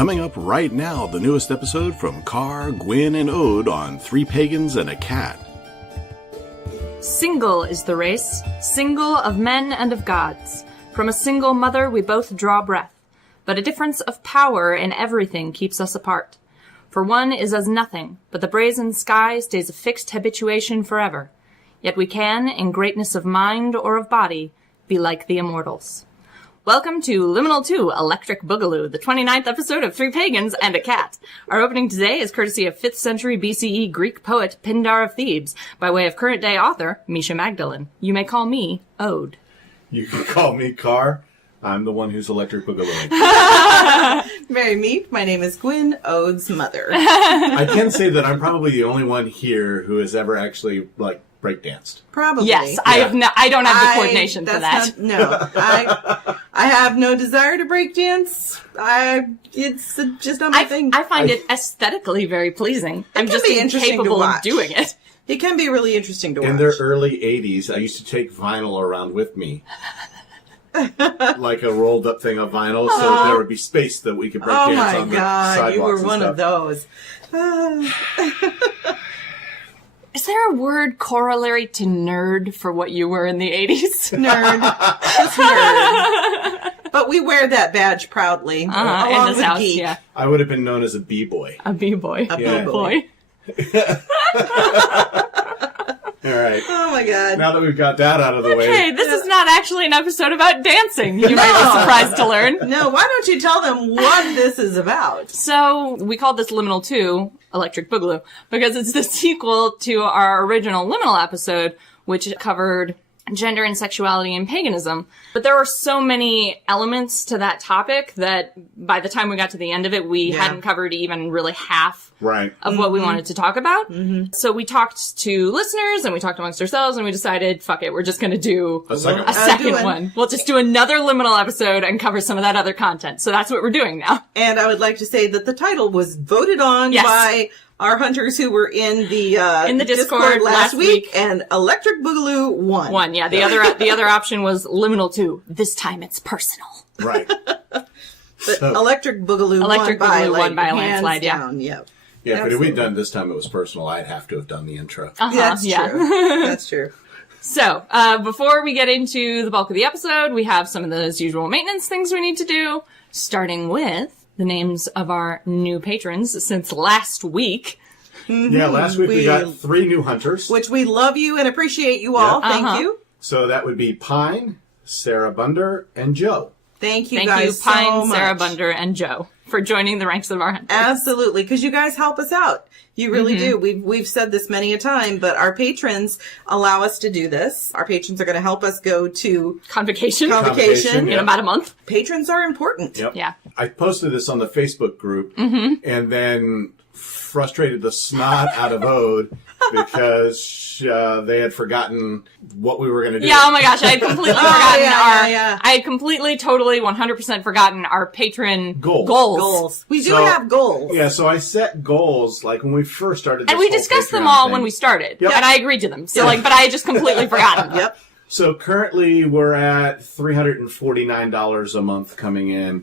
Coming up right now, the newest episode from Car, Gwyn, and Ode on Three Pagans and a Cat. Single is the race, single of men and of gods. From a single mother we both draw breath, but a difference of power in everything keeps us apart. For one is as nothing, but the brazen sky stays a fixed habituation forever. Yet we can, in greatness of mind or of body, be like the immortals. Welcome to Liminal 2, Electric Boogaloo, the 29th episode of Three Pagans and a Cat. Our opening today is courtesy of 5th century BCE Greek poet Pindar of Thebes, by way of current day author Misha Magdalene. You may call me Ode. You can call me Car. I'm the one who's Electric Boogaloo. Very meek. My name is Gwyn, Ode's mother. I can say that I'm probably the only one here who has ever actually, breakdanced. Probably. Yes, Yeah. I don't have the coordination for that. I have no desire to break dance. It's just not my thing. I find it aesthetically very pleasing. I'm can just be interesting to incapable of watch. doing it. It can be really interesting to watch. In their early 80s, I used to take vinyl around with me. Like a rolled up thing of vinyl, so there would be space that we could break dance on the sidewalks. Oh my God, you were and one stuff. of those. Is there a word corollary to nerd for what you were in the 80s? Nerd. Just nerd. But we wear that badge proudly. In along this with house, geek. yeah. I would have been known as a B-boy. A b-boy. A Yeah. b-boy. All right. Oh my God. Now that we've got that out of the way. Hey, this is not actually an episode about dancing, you might be surprised to learn. No, why don't you tell them what this is about? So, we called this Liminal 2, Electric Boogaloo, because it's the sequel to our original Liminal episode, which covered gender and sexuality and paganism. But there were so many elements to that topic that by the time we got to the end of it, we hadn't covered even really half Right. of what we wanted to talk about. So we talked to listeners and we talked amongst ourselves and we decided, fuck it, we're just going to do A second a second one. We'll just do another Liminal episode and cover some of that other content. So that's what we're doing now. And I would like to say that the title was voted on by our hunters who were in the Discord last week. And Electric Boogaloo won. Yeah. The other option was Liminal 2. This time it's personal. Right. But Electric Boogaloo won by a hands landslide, yeah. down. Yep. Yeah, but if we'd done this time it was personal, I'd have to have done the intro. That's yeah. true. That's true. So, before we get into the bulk of the episode, we have some of those usual maintenance things we need to do, starting with the names of our new patrons since last week. Yeah, last week we got 3 new hunters. Which we love you and appreciate you all. Thank you. So that would be Pine, Sarah Bunder, and Joe. Thank you Thank guys you, Pine, so much. Sarah Bunder, and Joe, for joining the ranks of our hunters. Absolutely, because you guys help us out. You really do. We've said this many a time, but our patrons allow us to do this. Our patrons are going to help us go to Convocation. Convocation, In about a month. Patrons are important. Yep. Yeah. I posted this on the Facebook group and then frustrated the snot out of Ode because they had forgotten what we were going to do. Yeah, oh my gosh, I had completely forgotten yeah. I had completely, totally, 100% forgotten our patron Goals. We do have goals. Yeah, so I set goals like when we first started this And we whole discussed them Patreon all thing. when we started. Yep. And I agreed to them. So but I had just completely forgotten. Yep. So currently we're at $349 a month coming in.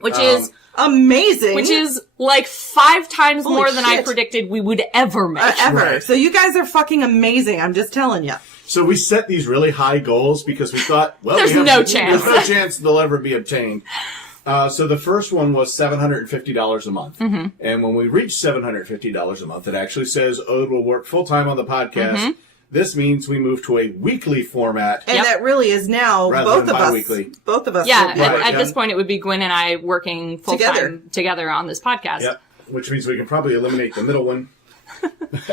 Which is amazing. Which is like 5 times Holy more than I shit. predicted we would ever make. ever. Right. So you guys are fucking amazing. I'm just telling you. So we set these really high goals because we thought, well, There's no chance. There's no chance they'll ever be obtained. So the first one was $750 a month. And when we reached $750 a month, it actually says Ode will work full-time on the podcast. This means we move to a weekly format. And that really is now Rather both than of bi-weekly. us. Both of us. Yeah, will be- at this point it would be Gwyn and I working full-time together on this podcast. Yep. Which means we can probably eliminate the middle one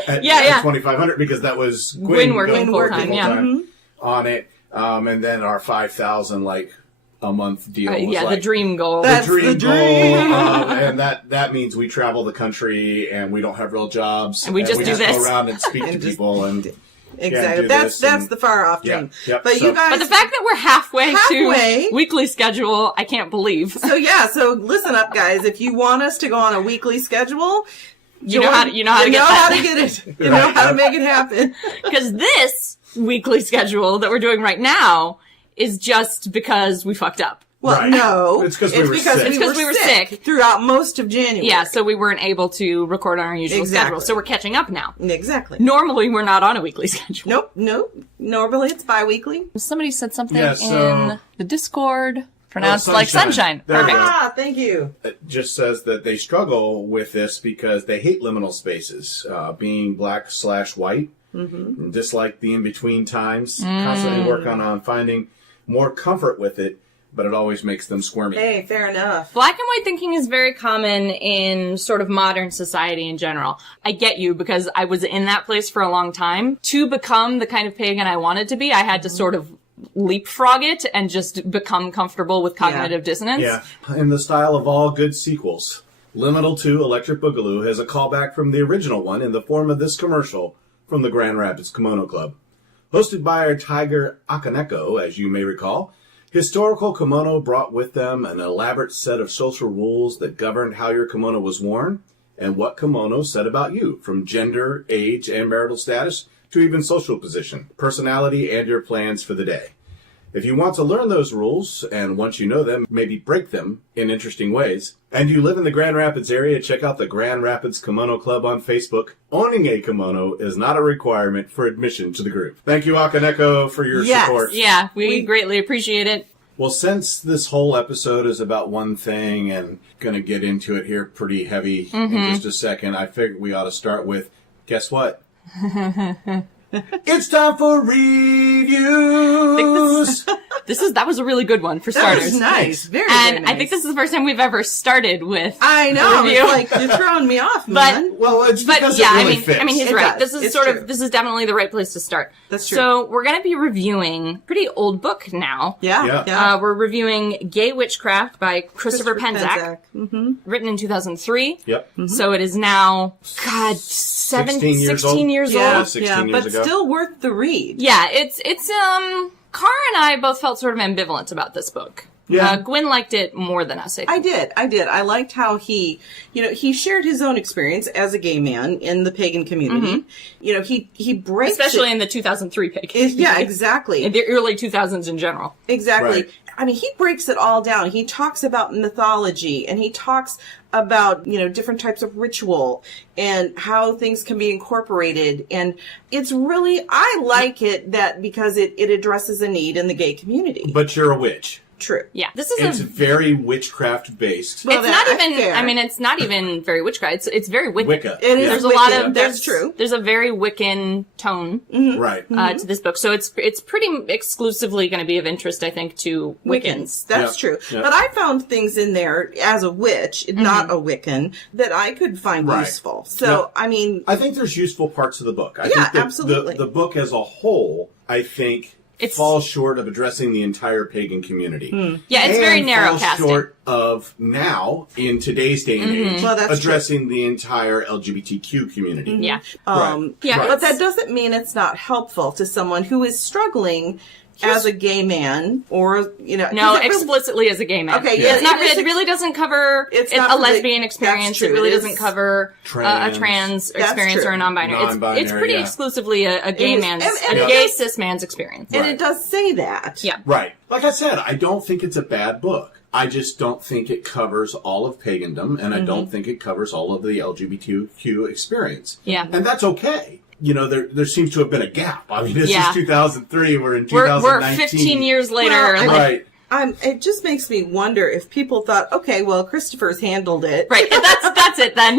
at Yeah. $2,500 because that was Gwyn working going full-time, yeah. on it. And then our $5,000 a month deal was the dream goal. That's the dream the dream. goal. And that means we travel the country and we don't have real jobs. And we just do this. go around and speak to people and Exactly. do That's this and- the far off dream. Yep. But So- you guys. But the fact that we're halfway Halfway. to weekly schedule, I can't believe. So listen up, guys. If you want us to go on a weekly schedule, You know how to get it. You know how to make it happen. Because this weekly schedule that we're doing right now is just because we fucked up. Well, Right. no. It's 'cause we were sick. It's 'cause we were sick. throughout most of January. Yeah, so we weren't able to record on our usual schedule. So we're catching up now. Exactly. Normally, we're not on a weekly schedule. Nope. Normally it's bi-weekly. Somebody said something so- in the Discord, pronounced like sunshine. There we Perfect. go. Ah, thank you. It just says that they struggle with this because they hate liminal spaces, being black/white, and dislike the in-between times, constantly work on finding more comfort with it, but it always makes them squirmy. Hey, fair enough. Black and white thinking is very common in sort of modern society in general. I get you because I was in that place for a long time. To become the kind of pagan I wanted to be, I had to sort of leapfrog it and just become comfortable with cognitive dissonance. Yeah, in the style of all good sequels. Liminal 2 Electric Boogaloo has a callback from the original one in the form of this commercial from the Grand Rapids Kimono Club. Hosted by our tiger Akaneko, as you may recall, historical kimono brought with them an elaborate set of social rules that governed how your kimono was worn and what kimono said about you, from gender, age, and marital status to even social position, personality, and your plans for the day. If you want to learn those rules, and once you know them, maybe break them in interesting ways, and you live in the Grand Rapids area, check out the Grand Rapids Kimono Club on Facebook. Owning a kimono is not a requirement for admission to the group. Thank you, Akaneko, for your support. Yeah, we greatly appreciate it. Well, since this whole episode is about one thing, and going to get into it here pretty heavy in just a second, I figured we ought to start with, guess what? It's time for reviews. That was a really good one for starters. That was nice. Very And nice. I think this is the first time we've ever started with I know. a review. It's like, you're throwing me off, man. Well, it's But because yeah, it really fits. I mean, he's It right. does. This is It's sort true. of, this is definitely the right place to start. That's true. So we're going to be reviewing a pretty old book now. Yeah. We're reviewing Gay Witchcraft by Christopher Penczak, Mm-hmm. written in 2003. Yep. So it is now, 16 years old. Yeah, 16 yeah, years but ago. still worth the read. Yeah, it's Cara and I both felt sort of ambivalent about this book. Yeah. Gwyn liked it more than us, I think. I did. I liked how he shared his own experience as a gay man in the pagan community. He breaks Especially it. in the 2003 pick. Yeah, exactly. In the early 2000s in general. Exactly. Right. I mean, he breaks it all down. He talks about mythology and he talks about, different types of ritual and how things can be incorporated. And it's really, I like it because it addresses a need in the gay community. But you're a witch. True. Yeah. This It's is very witchcraft based. Well, it's not that's even, fair. I mean, it's not even very witchcraft. It's very Wiccan. Wicca. It is There's a Wiccan. lot of, That's true. There's a very Wiccan tone Right. to this book. So it's pretty exclusively going to be of interest, I think, to Wiccans. That's Yeah. true. Yeah. But I found things in there as a witch, not a Wiccan, that I could find Right. useful. So, Yeah. I mean, I think there's useful parts of the book. I Yeah, think that absolutely. The book as a whole, I think, falls short of addressing the entire pagan community. Yeah, it's very And narrow falls casting. short of now, in today's day and age, Well, that's addressing the entire LGBTQ community. Yeah. Right. Yeah, Right. but that doesn't mean it's not helpful to someone who is struggling as a gay man or, No, 'cause it really- explicitly as a gay man. Okay, yeah, It's not. it is It really doesn't cover It's a not for the- lesbian that's experience. true. It really It is doesn't cover a trans That's experience true. or a non-binary. It's Non-binary, pretty yeah. exclusively a gay is. man's, And a it gay does- cis man's experience. And Right. it does say that. Yeah. Right. Like I said, I don't think it's a bad book. I just don't think it covers all of pagandom, and I don't think it covers all of the LGBTQ experience. Yeah. And that's okay. There seems to have been a gap. I mean, this Yeah. is 2003. We're in We're 2019. 15 years later. Well, and Right. It just makes me wonder if people thought, okay, well, Christopher's handled it. Right. And that's it then.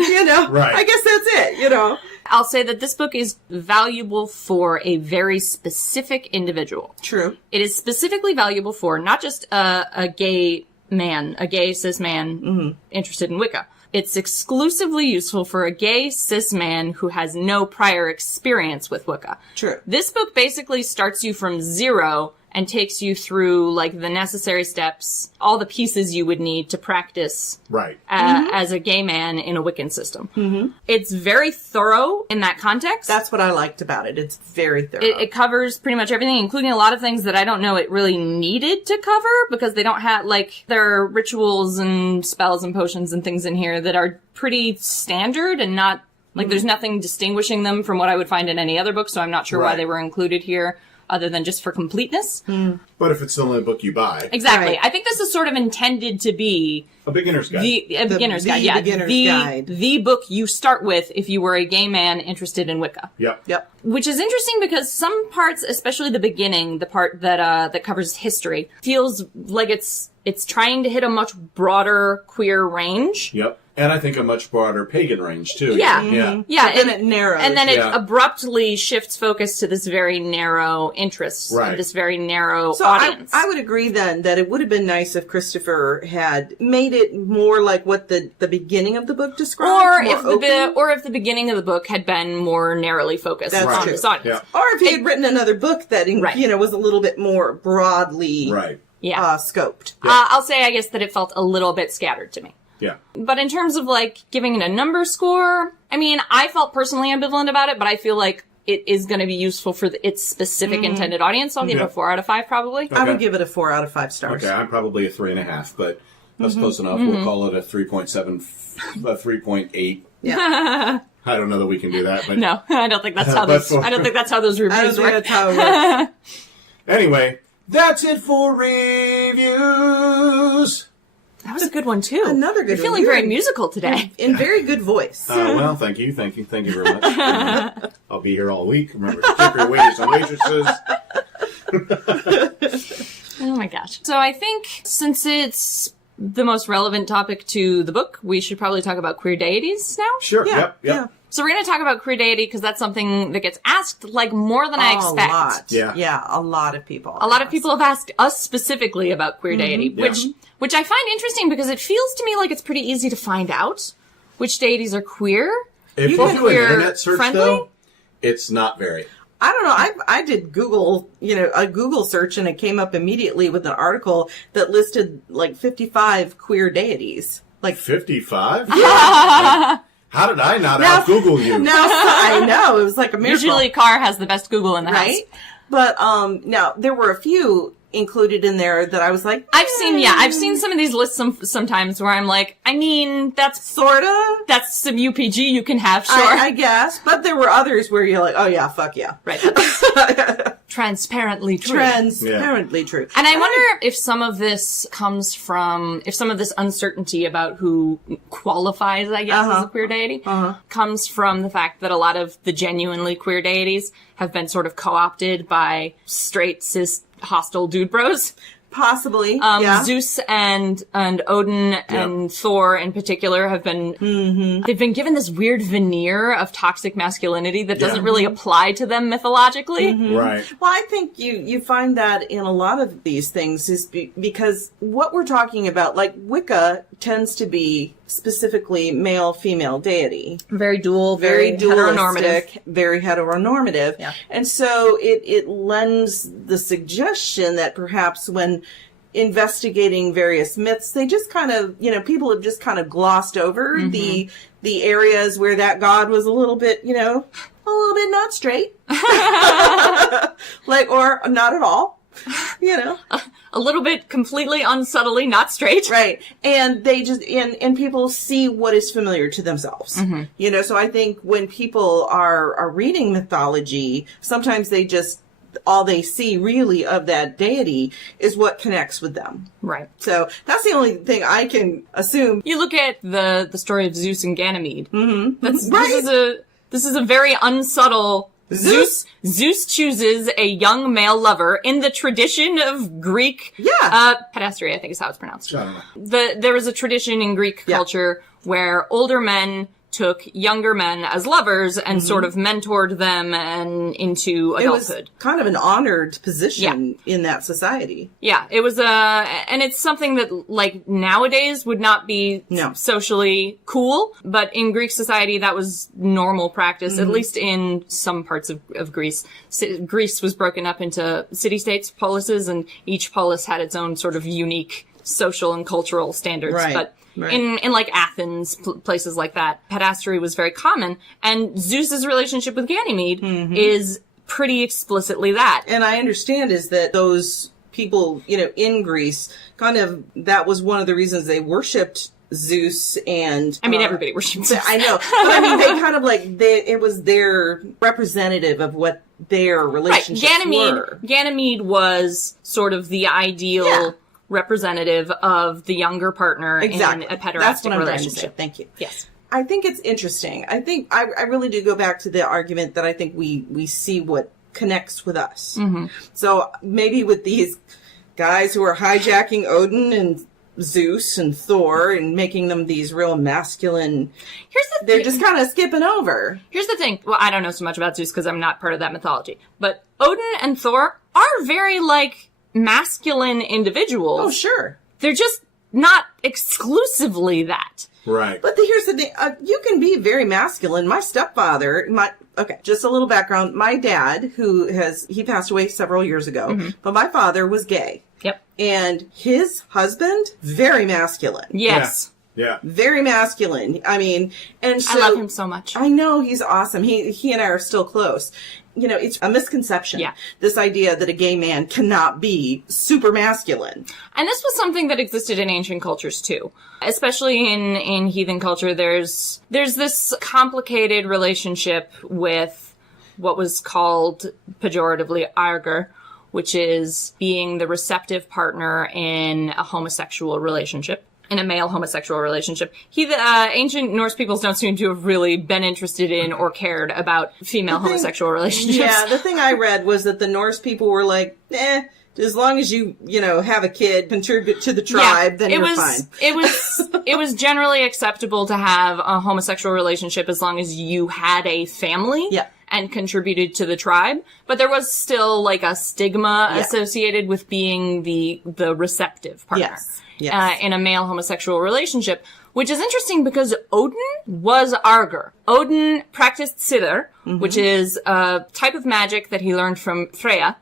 Right. I guess that's it, I'll say that this book is valuable for a very specific individual. True. It is specifically valuable for not just a gay man, a gay cis man interested in Wicca. It's exclusively useful for a gay cis man who has no prior experience with Wicca. True. This book basically starts you from zero and takes you through, like, the necessary steps, all the pieces you would need to practice Right. as a gay man in a Wiccan system. It's very thorough in that context. That's what I liked about it. It's very thorough. It covers pretty much everything, including a lot of things that I don't know it really needed to cover, because they don't have, like, there are rituals and spells and potions and things in here that are pretty standard and not, like, there's nothing distinguishing them from what I would find in any other book, so I'm not sure why Right. they were included here. other than just for completeness. But if it's the only book you buy. Exactly. Right. I think this is sort of intended to be A beginner's guide. a beginner's guide. Yeah, beginner's guide. The book you start with if you were a gay man interested in Wicca. Yep. Which is interesting because some parts, especially the beginning, the part that covers history, feels like it's trying to hit a much broader queer range. Yep. And I think a much broader pagan range, too. Yeah. Yeah. Yeah, But then it narrows. And then it Yeah. abruptly shifts focus to this very narrow interest, Right. this very narrow So audience. I would agree then that it would have been nice if Christopher had made it more like what the beginning of the book described. or more if the beginning of the book had been more narrowly focused That's on true. this audience. Yeah. Or if he had written another book that, Right. was a little bit more broadly Right. Yeah. scoped. I'll say, I guess, that it felt a little bit scattered to me. Yeah. But in terms of, like, giving it a number score, I mean, I felt personally ambivalent about it, but I feel like it is going to be useful for its specific intended audience. So I'll give it a 4 out of 5, probably. I would Okay. give it a 4 out of 5 stars. Okay, I'm probably a 3.5, but that's close enough. We'll call it a 3.7, a 3.8. Yeah. I don't know that we can do that, but No, I don't think that's how But those. I don't think that's how those I don't reviews think work. that's how it works. anyway, that's it for reviews. That was a good one too. Another good You're feeling one. very musical today. In very good voice. Well, thank you very much. I'll be here all week. Remember to tip your waiters and waitresses. Oh my gosh. So I think since it's the most relevant topic to the book, we should probably talk about queer deities now. Sure. Yeah. Yep. So we're going to talk about queer deity because that's something that gets asked like more than I expect. A lot. Yeah. Yeah, a lot of people. A lot of people have asked us specifically about queer deity, Yeah. which I find interesting because it feels to me like it's pretty easy to find out which deities are queer. If you Or do an queer internet search, friendly? though, it's not very. I don't know. I did Google, a Google search, and it came up immediately with an article that listed like 55 queer deities. Like 55? Yeah. How did I not out-Google you? now, I know it was like a miracle, Usually Carr has the best Google in the house. right? But now there were a few included in there that I was like, I've seen some of these lists sometimes where I'm like, I mean, that's sorta. some UPG you can have, sure. I guess, but there were others where you're like, oh yeah, fuck yeah, Right. Transparently true. transparently true. And I wonder if some of this comes from, if some of this uncertainty about who qualifies, I guess, as a queer deity, comes from the fact that a lot of the genuinely queer deities have been sort of co-opted by straight, cis, hostile dude bros. Possibly, yeah. Zeus and Odin and Thor in particular have been, they've been given this weird veneer of toxic masculinity that doesn't really apply to them mythologically. Right. Well, I think you find that in a lot of these things is because what we're talking about, like Wicca tends to be specifically male-female deity. Very dual, Very heteronormative. dualistic, very heteronormative. Yeah. And so it lends the suggestion that perhaps when investigating various myths, they just kind of, people have just kind of glossed over the areas where that god was a little bit, a little bit not straight. Or not at all. A little bit completely unsubtly not straight. Right. And they just, and people see what is familiar to themselves. So I think when people are reading mythology, sometimes they just, all they see really of that deity is what connects with them. Right. So that's the only thing I can assume. You look at the story of Zeus and Ganymede. Mm-hmm. Right. This is a very unsubtle. Zeus chooses a young male lover in the tradition of Greek. Yeah. Pedastry, I think is how it's pronounced. I don't know. There was a tradition in Greek culture where older men took younger men as lovers and sort of mentored them and into adulthood. It was kind of an honored position in that society. Yeah, it was and it's something that like nowadays would not be socially cool, but in Greek society that was normal practice, at least in some parts of Greece. Greece was broken up into city-states, polises, and each polis had its own sort of unique social and cultural standards. Right. But Right. in like Athens, places like that, pedastry was very common, and Zeus's relationship with Ganymede is pretty explicitly that. And I understand is that those people, in Greece, kind of, that was one of the reasons they worshipped Zeus and... I mean, everybody worshipped Zeus. I know. But I mean, they kind of like, it was their representative of what their relationships were. Ganymede was sort of the ideal representative of the younger partner in a pederastic That's what I'm relationship. trying to say. Thank you. Yes. I think it's interesting. I think I really do go back to the argument that I think we see what connects with us. Mm-hmm. So maybe with these guys who are hijacking Odin and Zeus and Thor and making them these real masculine, they're just kind of skipping over. Here's the thing. Well, I don't know so much about Zeus because I'm not part of that mythology. But Odin and Thor are very, like, masculine individuals. Oh, sure. They're just not exclusively that. Right. But here's the thing. You can be very masculine. My stepfather, just a little background. My dad, he passed away several years ago, but my father was gay. Yep. And his husband, very masculine. Yes. Yeah. Very masculine. I mean, and so... I love him so much. I know, he's awesome. He and I are still close. You know, it's a misconception. Yeah. This idea that a gay man cannot be super masculine. And this was something that existed in ancient cultures too. Especially in heathen culture, there's this complicated relationship with what was called pejoratively arger, which is being the receptive partner in a homosexual relationship. In a male homosexual relationship. Ancient Norse peoples don't seem to have really been interested in or cared about female homosexual relationships. Yeah, the thing I read was that the Norse people were like, as long as you have a kid, contribute to the tribe, then you're fine. It was generally acceptable to have a homosexual relationship as long as you had a family. Yeah. And contributed to the tribe, but there was still like a stigma associated with being the receptive partner. Yes. In a male homosexual relationship, which is interesting because Odin was Arger. Odin practiced Sither, which is a type of magic that he learned from Freya,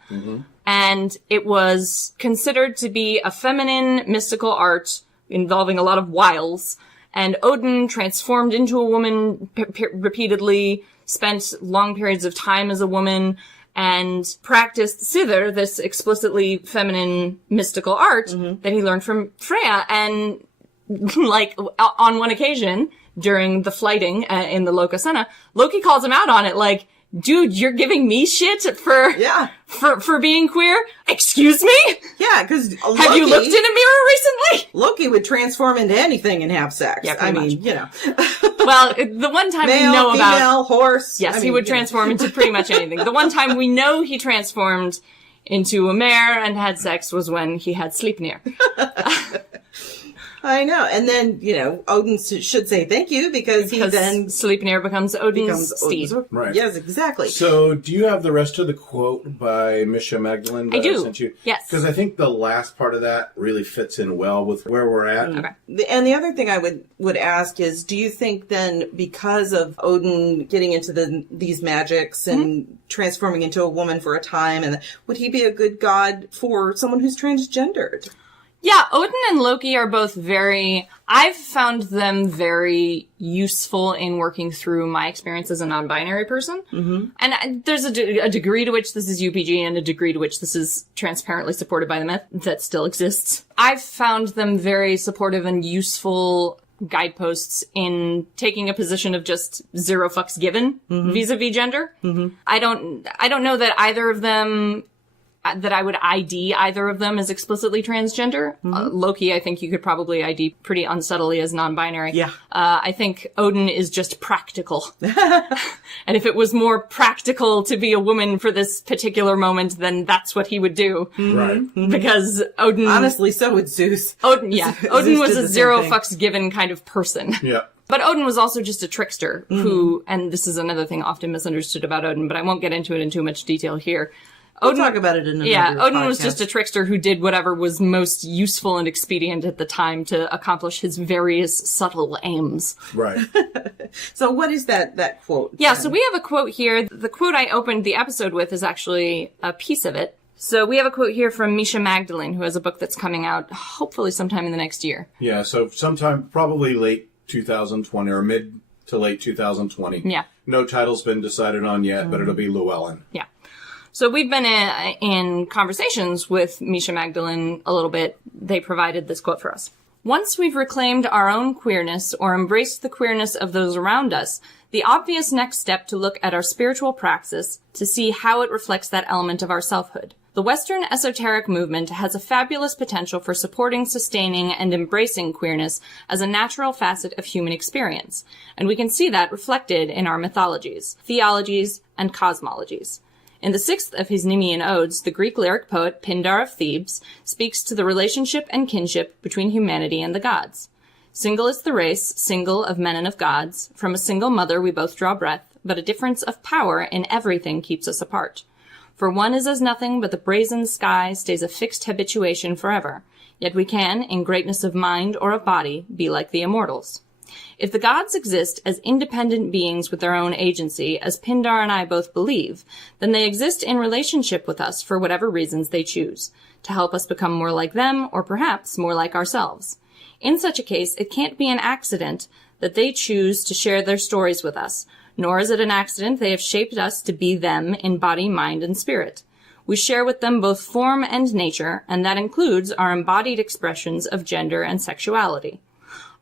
and it was considered to be a feminine mystical art involving a lot of wiles, and Odin transformed into a woman repeatedly, spent long periods of time as a woman, and practiced Sither, this explicitly feminine mystical art that he learned from Freya. And, like, on one occasion, during the flighting in the Lokasena, Loki calls him out on it, like, dude, you're giving me shit for being queer? Excuse me? Yeah, because have you looked in a mirror recently? Loki would transform into anything and have sex. Yeah, I much. mean, Well, the one time male, we know about... female, horse. Yes, he would transform into pretty much anything. The one time we know he transformed into a mare and had sex was when he had Sleipnir. I know. And then, Odin should say thank you because he then... Sleipnir becomes Odin's steed. Right. Yes, exactly. So, do you have the rest of the quote by Misha Magdalene that I do. sent you? Yes. Because I think the last part of that really fits in well with where we're at. Okay. And the other thing I would ask is, do you think then, because of Odin getting into these magics and transforming into a woman for a time, and would he be a good god for someone who's transgendered? Yeah, Odin and Loki are both I've found them very useful in working through my experience as a non-binary person. Mm-hmm. And there's a degree to which this is UPG and a degree to which this is transparently supported by the myth that still exists. I've found them very supportive and useful guideposts in taking a position of just zero fucks given vis-a-vis gender. Mm-hmm. I don't know that either of them... that I would ID either of them as explicitly transgender. Loki, I think you could probably ID pretty unsubtly as non-binary. Yeah. I think Odin is just practical. And if it was more practical to be a woman for this particular moment, then that's what he would do. Right. Because Odin... Honestly, so would Zeus. Odin was did a the zero same thing. fucks given kind of person. Yeah. But Odin was also just a trickster who, and this is another thing often misunderstood about Odin, but I won't get into it in too much detail here. We'll talk about it in another Odin podcast. was just a trickster who did whatever was most useful and expedient at the time to accomplish his various subtle aims. Right. So what is that quote? Yeah, so we have a quote here. The quote I opened the episode with is actually a piece of it. So we have a quote here from Misha Magdalene, who has a book that's coming out hopefully sometime in the next year. Yeah, so sometime probably late 2020 or mid to late 2020. Yeah. No title's been decided on yet, but it'll be Llewellyn. Yeah. So we've been in conversations with Misha Magdalene a little bit. They provided this quote for us. Once we've reclaimed our own queerness or embraced the queerness of those around us, the obvious next step to look at our spiritual praxis to see how it reflects that element of our selfhood. The Western esoteric movement has a fabulous potential for supporting, sustaining, and embracing queerness as a natural facet of human experience, and we can see that reflected in our mythologies, theologies, and cosmologies. In the sixth of his Nemean odes, the Greek lyric poet Pindar of Thebes speaks to the relationship and kinship between humanity and the gods. Single is the race, single of men and of gods. From a single mother we both draw breath, but a difference of power in everything keeps us apart. For one is as nothing, but the brazen sky stays a fixed habituation forever. Yet we can, in greatness of mind or of body, be like the immortals. If the gods exist as independent beings with their own agency, as Pindar and I both believe, then they exist in relationship with us for whatever reasons they choose, to help us become more like them, or perhaps more like ourselves. In such a case, it can't be an accident that they choose to share their stories with us, nor is it an accident they have shaped us to be them in body, mind, and spirit. We share with them both form and nature, and that includes our embodied expressions of gender and sexuality.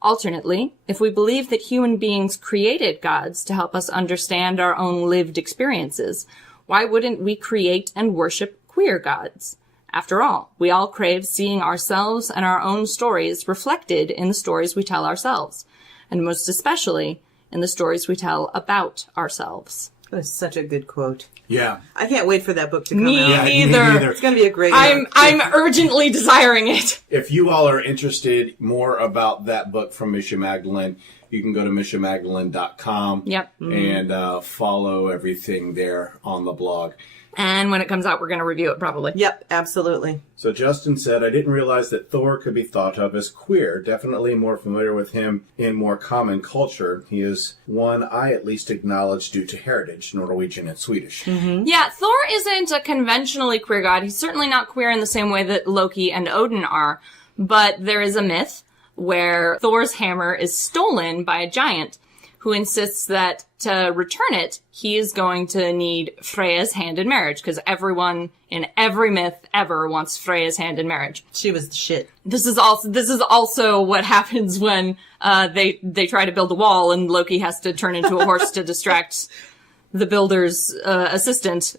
Alternately, if we believe that human beings created gods to help us understand our own lived experiences, why wouldn't we create and worship queer gods? After all, we all crave seeing ourselves and our own stories reflected in the stories we tell ourselves, and most especially in the stories we tell about ourselves. That's such a good quote. Yeah. I can't wait for that book to come Me out. neither. It's going to be a great I'm urgently desiring it. If you all are interested more about that book from Misha Magdalene, you can go to mishamagdalene.com Yep. and follow everything there on the blog. And when it comes out, we're going to review it probably. Yep, absolutely. So Justin said, I didn't realize that Thor could be thought of as queer. Definitely more familiar with him in more common culture. He is one I at least acknowledge due to heritage, Norwegian and Swedish. Mm-hmm. Yeah, Thor isn't a conventionally queer god. He's certainly not queer in the same way that Loki and Odin are. But there is a myth where Thor's hammer is stolen by a giant who insists that to return it, he is going to need Freya's hand in marriage, because everyone in every myth ever wants Freya's hand in marriage. She was the shit. This is also what happens when they try to build a wall and Loki has to turn into a horse to distract the builder's assistant,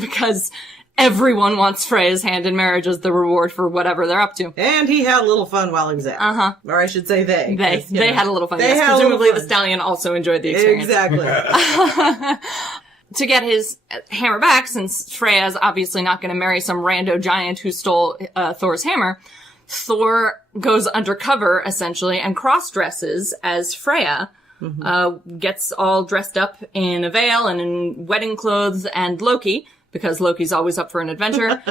because everyone wants Freya's hand in marriage as the reward for whatever they're up to. And he had a little fun while he was at it. Or I should say they. They had a little fun. Yes, presumably the stallion also enjoyed the experience. Exactly. To get his hammer back, since Freya's obviously not going to marry some rando giant who stole Thor's hammer, Thor goes undercover, essentially, and cross-dresses as Freya. Gets all dressed up in a veil and in wedding clothes, and Loki, because Loki's always up for an adventure,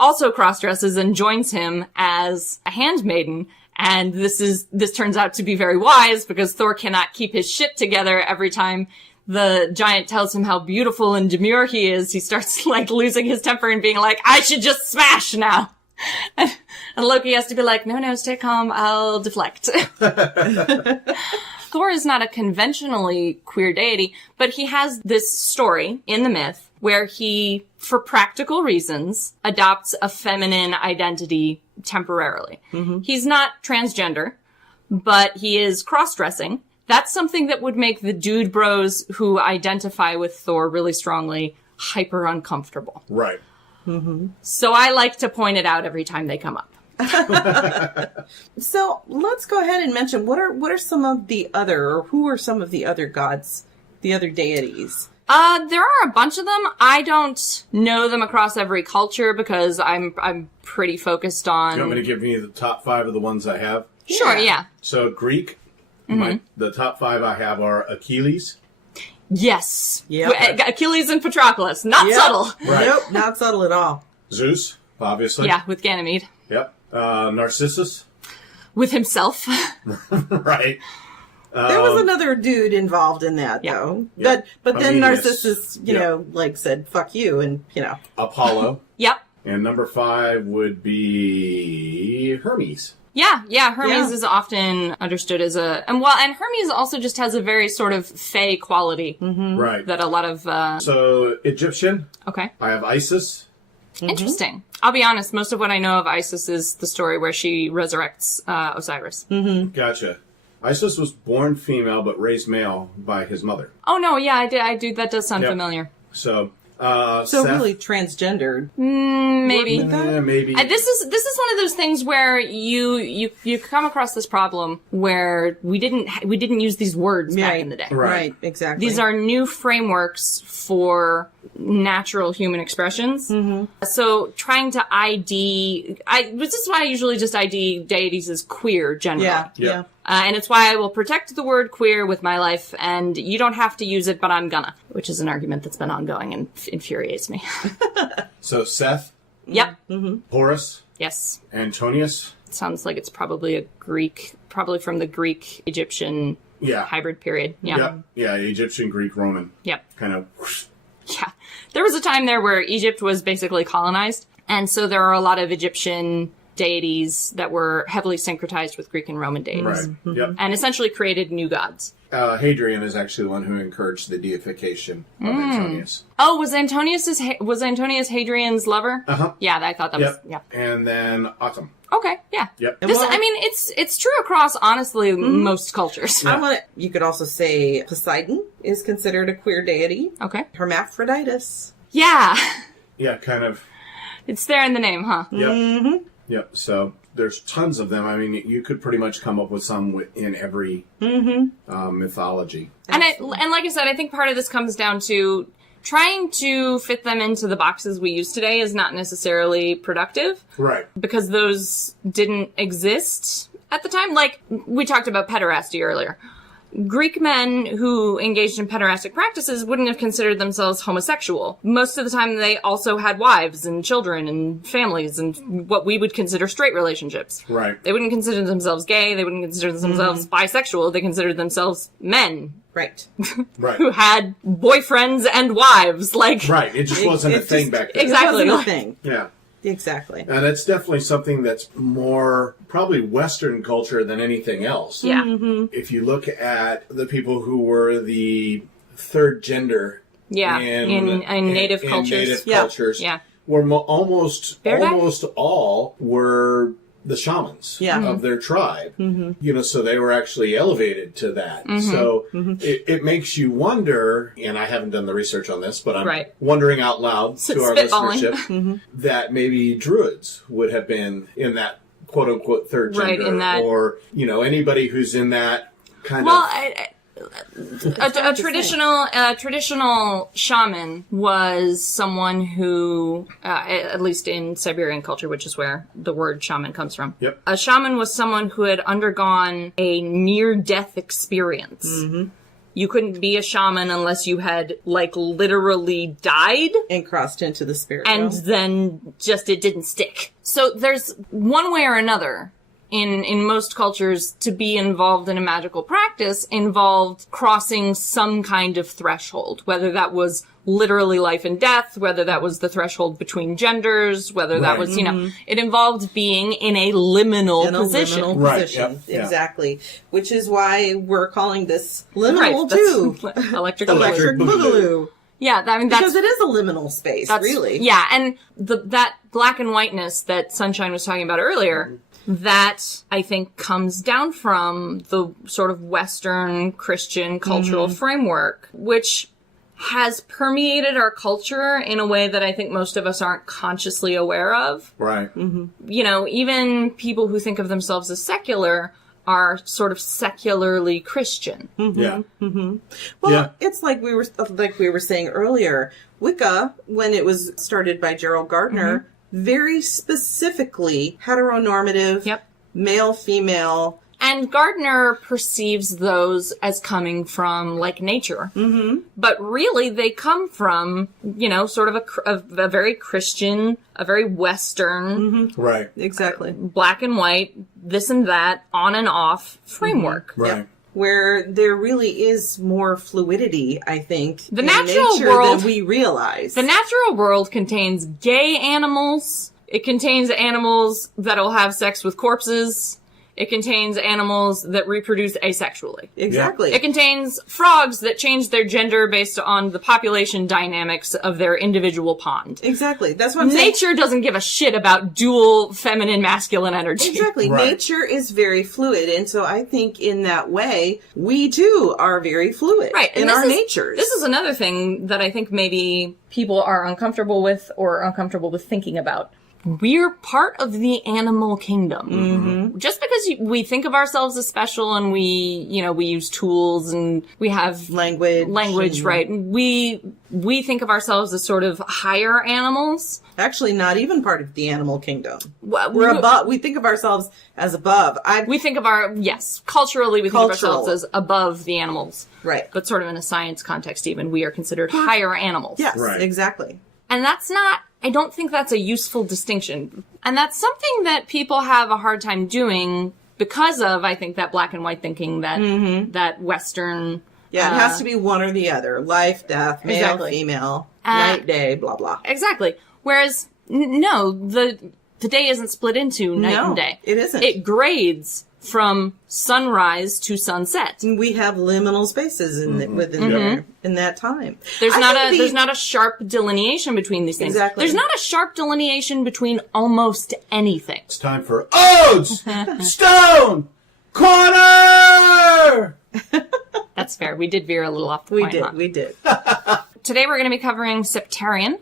also cross-dresses and joins him as a handmaiden. And this turns out to be very wise, because Thor cannot keep his shit together every time the giant tells him how beautiful and demure he is. He starts, losing his temper and being like, I should just smash now. And Loki has to be like, no, stay calm, I'll deflect. Thor is not a conventionally queer deity, but he has this story in the myth where he, for practical reasons, adopts a feminine identity temporarily. He's not transgender, but he is cross-dressing. That's something that would make the dude bros who identify with Thor really strongly hyper uncomfortable. Right. So I like to point it out every time they come up. So let's go ahead and mention what are some of the other, or who are some of the other gods, the other deities? There are a bunch of them. I don't know them across every culture because I'm pretty focused on... Do you want me to give you the top 5 of the ones I have? Sure, yeah. So Greek, the top 5 I have are Achilles. Yes. Yep. Achilles and Patroclus. Not subtle. Right. Nope, not subtle at all. Zeus, obviously. Yeah, with Ganymede. Yep. Narcissus. With himself. Right. There was another dude involved in that, though. Yep. But then Prometheus. Narcissus, said, fuck you, and, Apollo. Yep. And number 5 would be Hermes. Yeah, Hermes is often understood as and Hermes also just has a very sort of fey quality. Right. That a lot of, So, Egyptian. Okay. I have Isis. Interesting. I'll be honest, most of what I know of Isis is the story where she resurrects Osiris. Gotcha. Isis was born female but raised male by his mother. Oh, no, yeah, I do. That does sound familiar. So, So Seth, really transgendered. Maybe. maybe. This is one of those things where you come across this problem where we didn't use these words back in the day. Right, exactly. These are new frameworks for natural human expressions. So trying to this is why I usually just ID deities as queer generally. Yeah. And it's why I will protect the word queer with my life, and you don't have to use it, but I'm gonna. Which is an argument that's been ongoing and infuriates me. So Seth, Yep. Horus, Yes. Antonius. Sounds like it's probably probably from the Greek Egyptian Yeah. hybrid period. Yeah. Yep. Yeah, Egyptian, Greek, Roman. Yep. Kind of. Whoosh. Yeah. There was a time there where Egypt was basically colonized, and so there are a lot of Egyptian deities that were heavily syncretized with Greek and Roman deities. Right. Yep. And essentially created new gods. Hadrian is actually the one who encouraged the deification of Antonius. Oh, was Antonius Hadrian's lover? Uh-huh. Yeah, I thought that was, yeah. And then Autumn. Okay, yeah. Yep. It's true across, honestly, most cultures. You could also say Poseidon is considered a queer deity. Okay. Hermaphroditus. Yeah. Yeah, kind of. It's there in the name, huh? Yep. Yep. So there's tons of them. I mean, you could pretty much come up with some in every mythology. And like I said, I think part of this comes down to trying to fit them into the boxes we use today is not necessarily productive. Right. Because those didn't exist at the time. Like, we talked about pederasty earlier. Greek men who engaged in pederastic practices wouldn't have considered themselves homosexual. Most of the time, they also had wives and children and families and what we would consider straight relationships. Right. They wouldn't consider themselves gay. They wouldn't consider themselves bisexual. They considered themselves men. Right. Right. Who had boyfriends and wives. Like, right. It just wasn't a thing back then. Exactly. It wasn't a thing. Yeah. Exactly. And that's definitely something that's more probably Western culture than anything else. Yeah. If you look at the people who were the third gender in native cultures. Cultures, Yeah. were almost all were the shamans of their tribe. So they were actually elevated to that. So it makes you wonder, and I haven't done the research on this, but I'm wondering out loud to our listenership that maybe druids would have been in that quote unquote third gender, or anybody who's in that kind of. A traditional shaman was someone who, at least in Siberian culture, which is where the word shaman comes from. Yep. A shaman was someone who had undergone a near-death experience. You couldn't be a shaman unless you had, literally died. And crossed into the spirit and realm. then just it didn't stick. So there's one way or another. In most cultures, to be involved in a magical practice involved crossing some kind of threshold, whether that was literally life and death, whether that was the threshold between genders, whether that was, it involved being in a liminal position. Exactly. Which is why we're calling this liminal too. Electric Boogaloo. Yeah, I mean, that's... Because it is a liminal space, really. Yeah, and that black and whiteness that Sunshine was talking about earlier... That, I think, comes down from the sort of Western Christian cultural framework, which has permeated our culture in a way that I think most of us aren't consciously aware of. Right. Even people who think of themselves as secular are sort of secularly Christian. Yeah. Well, it's like we were saying earlier, Wicca, when it was started by Gerald Gardner, very specifically heteronormative, male, female. And Gardner perceives those as coming from, nature. But really, they come from, sort of a very Christian, a very Western. Right. Exactly. Black and white, this and that, on and off framework. Right. Yep. Where there really is more fluidity, I think, the in natural nature world than we realize. The natural world contains gay animals. It contains animals that'll have sex with corpses. It contains animals that reproduce asexually. Exactly. It contains frogs that change their gender based on the population dynamics of their individual pond. Exactly. That's what I'm saying. Nature doesn't give a shit about dual feminine masculine energy. Exactly. Right. Nature is very fluid. And so I think in that way, we too are very fluid in our natures. This is another thing that I think maybe people are uncomfortable with or uncomfortable with thinking about. We're part of the animal kingdom. Mm-hmm. Just because we think of ourselves as special and we use tools and we have language, right? We think of ourselves as sort of higher animals. Actually, not even part of the animal kingdom. We're above. We think of ourselves as above. Culturally, we think of ourselves as above the animals. Right. But sort of in a science context even, we are considered higher animals. Yes, right. Exactly. And I don't think that's a useful distinction. And that's something that people have a hard time doing because of, I think, that black and white thinking, that Western... Yeah, it has to be one or the other. Life, death, male, female, night, day, blah, blah. Exactly. Whereas, no, the day isn't split into night and day. It isn't. It grades from sunrise to sunset. We have liminal spaces within there in that time. There's not a sharp delineation between these things. Exactly. There's not a sharp delineation between almost anything. It's time for Odes! Stone! Corner! That's fair. We did veer a little off the point. We did. Today we're going to be covering septarian.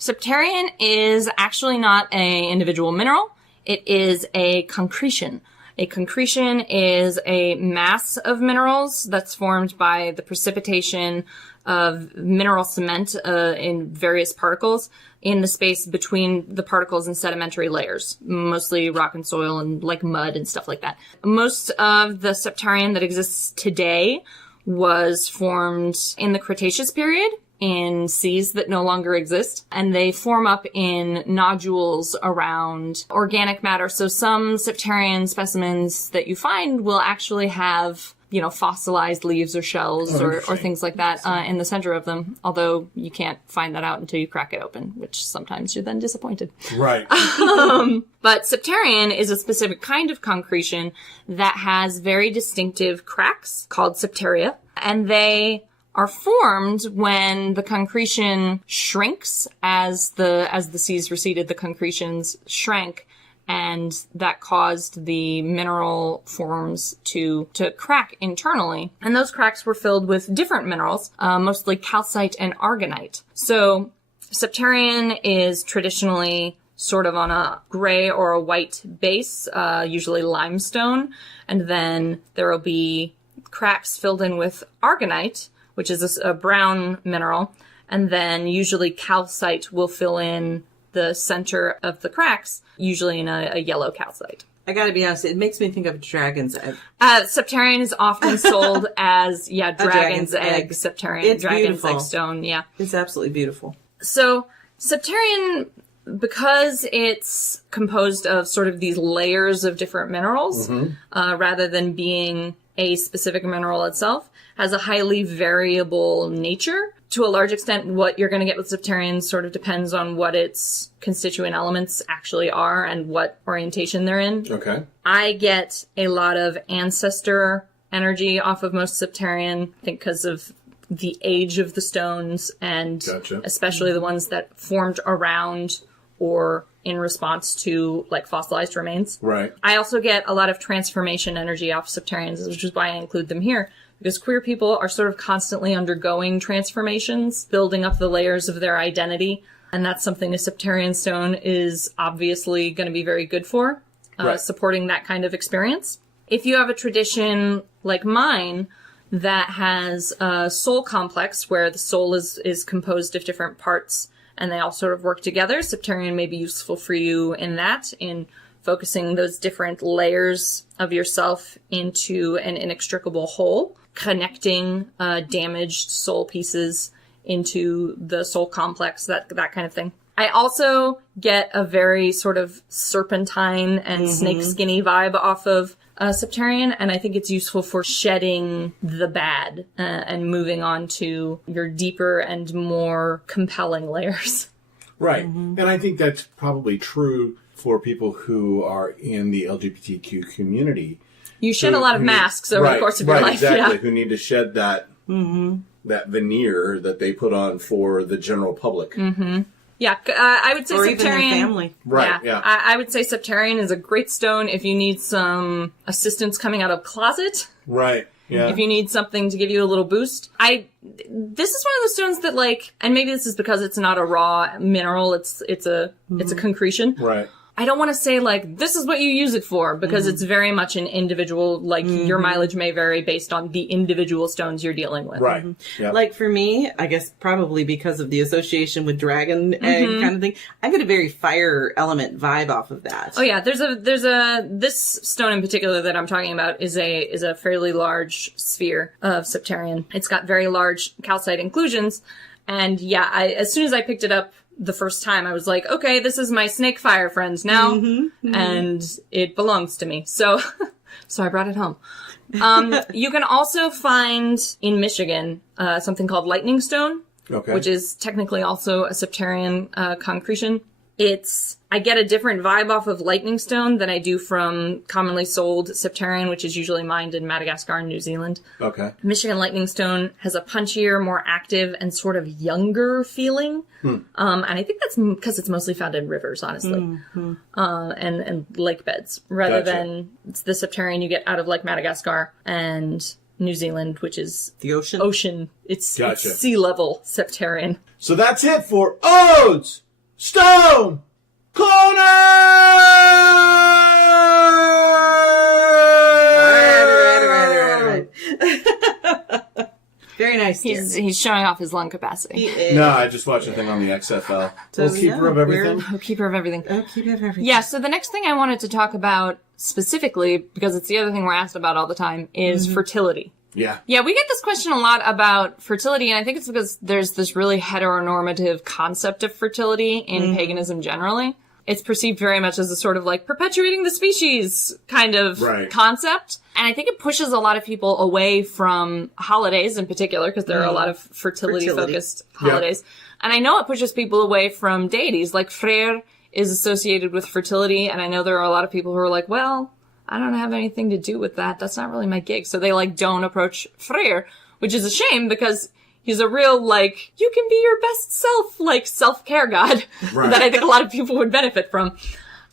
Septarian is actually not an individual mineral. It is a concretion. A concretion is a mass of minerals that's formed by the precipitation of mineral cement in various particles in the space between the particles and sedimentary layers, mostly rock and soil and like mud and stuff like that. Most of the septarian that exists today was formed in the Cretaceous period, in seas that no longer exist, and they form up in nodules around organic matter. So some septarian specimens that you find will actually have, fossilized leaves or shells or things like that in the center of them, although you can't find that out until you crack it open, which sometimes you're then disappointed. Right. But septarian is a specific kind of concretion that has very distinctive cracks called septaria, and they are formed when the concretion shrinks as the seas receded, the concretions shrank, and that caused the mineral forms to crack internally. And those cracks were filled with different minerals, mostly calcite and aragonite. So septarian is traditionally sort of on a gray or a white base, usually limestone, and then there will be cracks filled in with aragonite, which is a brown mineral, and then usually calcite will fill in the center of the cracks, usually in a yellow calcite. I gotta be honest, it makes me think of dragon's egg. Septarian is often sold as, dragon's egg, septarian, it's dragon's beautiful. egg stone, yeah. It's absolutely beautiful. So, septarian, because it's composed of sort of these layers of different minerals, rather than being a specific mineral itself, has a highly variable nature. To a large extent, what you're going to get with septarian sort of depends on what its constituent elements actually are and what orientation they're in. Okay. I get a lot of ancestor energy off of most septarian, I think because of the age of the stones and especially the ones that formed around or in response to like fossilized remains. Right. I also get a lot of transformation energy off septarians, which is why I include them here. Because queer people are sort of constantly undergoing transformations, building up the layers of their identity. And that's something a septarian stone is obviously going to be very good for, supporting that kind of experience. If you have a tradition like mine that has a soul complex where the soul is composed of different parts and they all sort of work together, septarian may be useful for you in that, in focusing those different layers of yourself into an inextricable whole, connecting damaged soul pieces into the soul complex, that kind of thing. I also get a very sort of serpentine and snake skinny vibe off of septarian, and I think it's useful for shedding the bad and moving on to your deeper and more compelling layers. Right. And I think that's probably true for people who are in the LGBTQ community. You shed a lot of masks over the course of your life. Exactly. Yeah. Who need to shed that that veneer that they put on for the general public. Mm-hmm. Yeah, I would say or septarian. Even their family. Right, yeah. I would say septarian is a great stone if you need some assistance coming out of closet. Right, yeah. If you need something to give you a little boost. This is one of those stones that, like, and maybe this is because it's not a raw mineral, it's a concretion. Right. I don't want to say, like, this is what you use it for, because it's very much an individual, like, your mileage may vary based on the individual stones you're dealing with. Right. Yep. Like for me, I guess probably because of the association with dragon and kind of thing, I get a very fire element vibe off of that. Oh yeah, this stone in particular that I'm talking about is a fairly large sphere of septarian. It's got very large calcite inclusions, and yeah, as soon as I picked it up the first time, I was like, okay, this is my snake fire friends now, and it belongs to me. So I brought it home. You can also find in Michigan something called lightning stone, which is technically also a septarian concretion. I get a different vibe off of lightning stone than I do from commonly sold septarian, which is usually mined in Madagascar and New Zealand. Okay. Michigan lightning stone has a punchier, more active, and sort of younger feeling. And I think that's because it's mostly found in rivers, honestly, and lake beds, rather than the septarian you get out of like Madagascar and New Zealand, which is the ocean. It's sea level septarian. So that's it for Odes Stone Corner! Right. Very nice. He's showing off his lung capacity. No, I just watched a thing on the XFL. Keeper of everything. Keeper of everything. Keeper of everything. Yeah, so the next thing I wanted to talk about specifically, because it's the other thing we're asked about all the time, is fertility. Yeah. Yeah, we get this question a lot about fertility, and I think it's because there's this really heteronormative concept of fertility in paganism generally. It's perceived very much as a sort of like perpetuating the species kind of concept. And I think it pushes a lot of people away from holidays in particular, because there are a lot of fertility-focused holidays. Yep. And I know it pushes people away from deities. Like Freyr is associated with fertility, and I know there are a lot of people who are like, well, I don't have anything to do with that. That's not really my gig. So they like don't approach Freyr, which is a shame because he's a real, like, you can be your best self, like, self-care god that I think a lot of people would benefit from.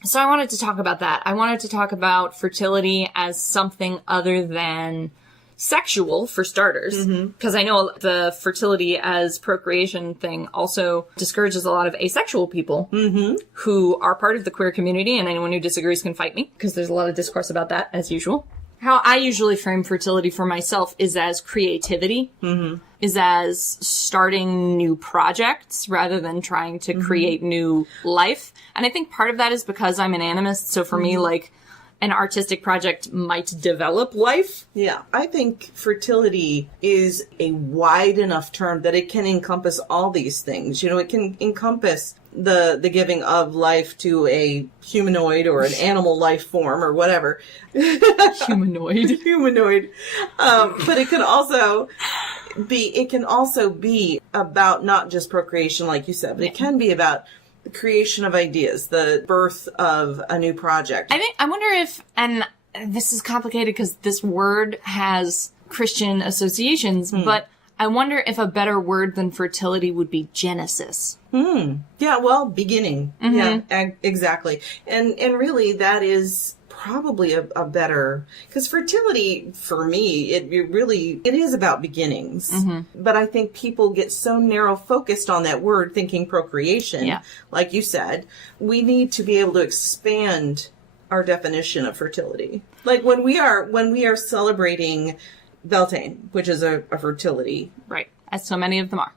So I wanted to talk about that. I wanted to talk about fertility as something other than sexual, for starters, because I know the fertility as procreation thing also discourages a lot of asexual people who are part of the queer community, and anyone who disagrees can fight me, because there's a lot of discourse about that, as usual. How I usually frame fertility for myself is as creativity, is as starting new projects rather than trying to create new life. And I think part of that is because I'm an animist, so for me, like, an artistic project might develop life. Yeah, I think fertility is a wide enough term that it can encompass all these things. You know, it can encompass the giving of life to a humanoid or an animal life form or whatever. Humanoid. But it can also be about not just procreation, like you said, but it can be about the creation of ideas, the birth of a new project. I wonder if, and this is complicated because this word has Christian associations, but I wonder if a better word than fertility would be genesis. Yeah, well, beginning. Yeah, exactly. And really that is probably a better, because fertility for me, it is about beginnings. But I think people get so narrow focused on that word, thinking procreation. Yeah. Like you said, we need to be able to expand our definition of fertility. Like when we are celebrating Beltane, which is a fertility. Right. As so many of them are.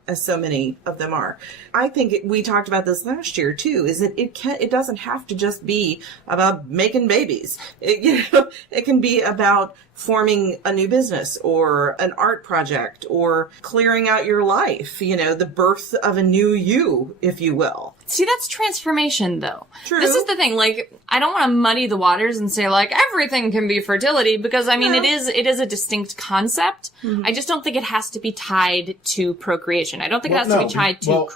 I think we talked about this last year too, is that it doesn't have to just be about making babies. It can be about forming a new business or an art project or clearing out your life, the birth of a new you, if you will. See, that's transformation, though. True. This is the thing. Like, I don't want to muddy the waters and say, like, everything can be fertility, because, I mean, it is a distinct concept. I just don't think it has to be tied to procreation. I don't think it has to be tied to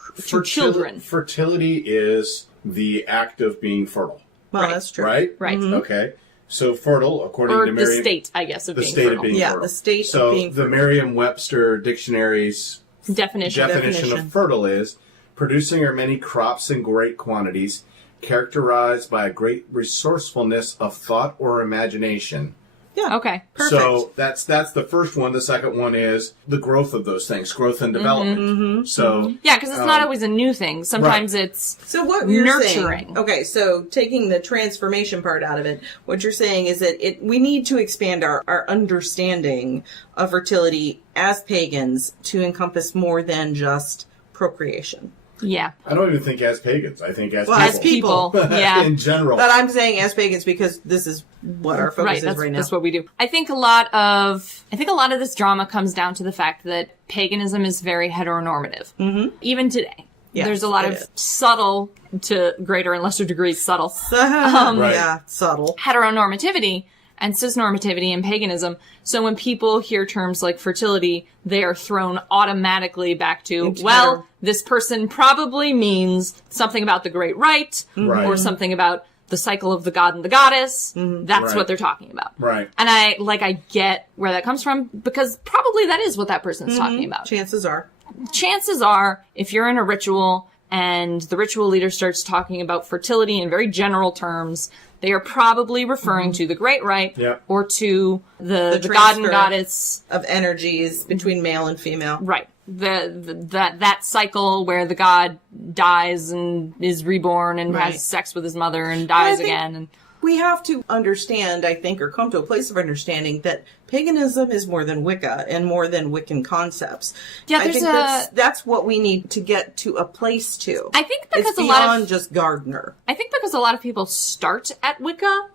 children. Fertility is the act of being fertile. Well, Right. that's true. Right? Right. Okay. So fertile, according or to the Merriam... state, I guess, of The being state fertile. of being Yeah, fertile. the state so of being the fertile. Merriam-Webster dictionary's Definition. definition of fertile is producing or many crops in great quantities, characterized by a great resourcefulness of thought or imagination. Yeah. Okay. Perfect. So that's the first one. The second one is the growth of those things, growth and development. So Yeah, because it's not always a new thing. Sometimes it's So what you're nurturing. saying, okay, so taking the transformation part out of it, what you're saying is that we need to expand our understanding of fertility as pagans to encompass more than just procreation. yeah. I don't even think as pagans. I think as Well, people. as people. Yeah. in general. But I'm saying as pagans because this is what our focus Right, is that's, right now. that's what we do. I think a lot of this drama comes down to the fact that paganism is very heteronormative. Mm-hmm. Even today. Yes, There's a lot it of is. subtle to greater and lesser degrees subtle Right. Yeah, subtle. heteronormativity and cisnormativity in paganism. So when people hear terms like fertility, they are thrown automatically back to, Into well, this person probably means something about the great rite, Right. or something about the cycle of the god and the goddess. That's Right. what they're talking about. Right. And I get where that comes from, because probably that is what that person's talking about. Chances are. Chances are, if you're in a ritual and the ritual leader starts talking about fertility in very general terms, they are probably referring to the great rite, Yep. or to the god and transfer. goddess. Of energies between male and female. Right. That cycle where the god dies and is reborn and Right. has sex with his mother and dies think- again. And We have to understand, I think, or come to a place of understanding that paganism is more than Wicca and more than Wiccan concepts. Yeah, I there's think that's what we need to get to a place to. I think because it's a lot beyond of just Gardner. because a lot of people start at Wicca,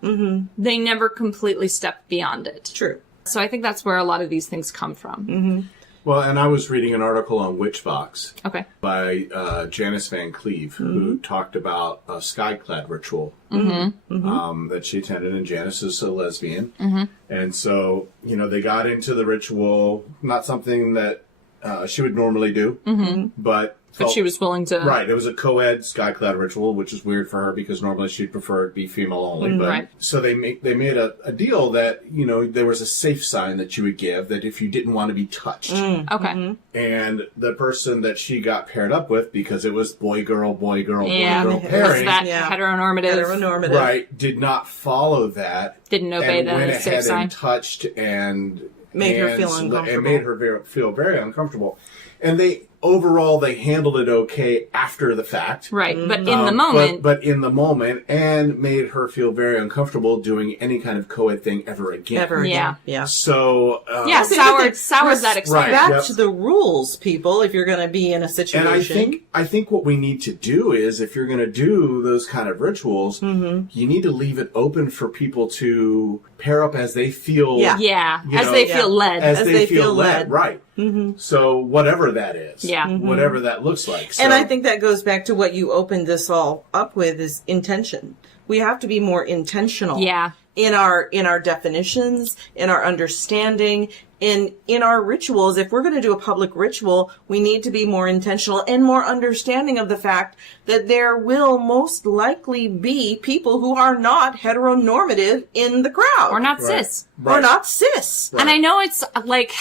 they never completely step beyond it. True. So I think that's where a lot of these things come from. Well, and I was reading an article on Witchbox Okay. by Janice Van Cleve, who talked about a skyclad ritual that she attended, and Janice is a lesbian. And so, they got into the ritual, not something that she would normally do, but She was willing to... Right, it was a co-ed skyclad ritual, which is weird for her because normally she'd prefer it be female only. But Right. so they made a deal that there was a safe sign that you would give that if you didn't want to be touched, Okay. and the person that she got paired up with, because it was boy girl Yeah. girl It was pairing, that Yeah. heteronormative. right, did not follow that, Didn't obey and the went safe ahead sign. and touched and Made her feel uncomfortable. and made her feel very uncomfortable. And they handled it okay after the fact. Right. But in the moment... But in the moment, and made her feel very uncomfortable doing any kind of co-ed thing ever again. Ever again. Yeah. Yeah. So, yeah, I think that sours that experience. Right. Back Yep. to the rules, people, if you're going to be in a situation. and I think what we need to do is, if you're going to do those kind of rituals, you need to leave it open for people to pair up as they feel. Yeah. Yeah. You As know, they feel led. As they feel led. Right. Mm-hmm. So whatever that is. Yeah. Whatever that looks like. So, And I think that goes back to what you opened this all up with is intention. We have to be more intentional. Yeah. In our definitions, in our understanding, in our rituals. If we're going to do a public ritual, we need to be more intentional and more understanding of the fact that there will most likely be people who are not heteronormative in the crowd. Or not Right. cis. Or not cis. And I know it's like...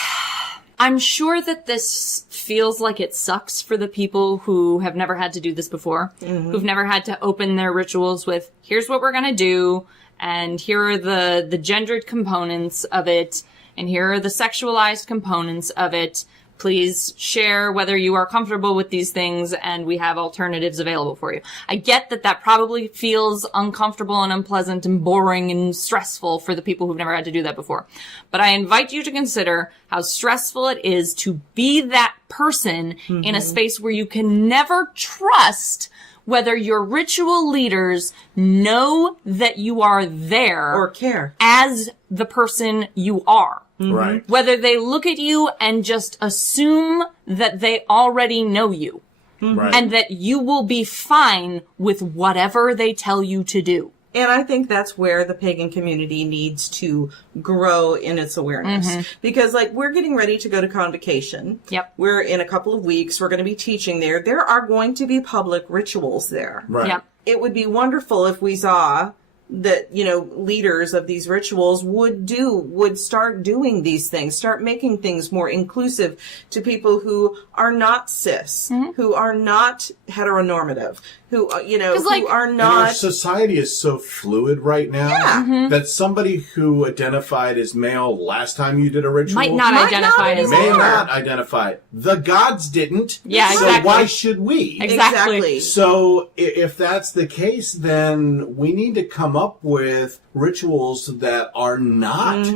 I'm sure that this feels like it sucks for the people who have never had to do this before, who've never had to open their rituals with, here's what we're going to do, and here are the gendered components of it, and here are the sexualized components of it. Please share whether you are comfortable with these things, and we have alternatives available for you. I get that probably feels uncomfortable and unpleasant and boring and stressful for the people who've never had to do that before. But I invite you to consider how stressful it is to be that person in a space where you can never trust whether your ritual leaders know that you are there Or care. as the person you are. Right. Whether they look at you and just assume that they already know you Right. and that you will be fine with whatever they tell you to do. And I think that's where the pagan community needs to grow in its awareness. Because, we're getting ready to go to convocation. Yep. We're in a couple of weeks. We're going to be teaching there. There are going to be public rituals there. Right. Yep. It would be wonderful if we saw that, leaders of these rituals would start doing these things, start making things more inclusive to people who are not cis, who are not heteronormative, who, who are And our not... society is so fluid right now that somebody who identified as male last time you did a ritual Might not identify as may male. not identify. The gods didn't. Yeah, so exactly. why should we? Exactly. So if that's the case, then we need to come up with rituals that are not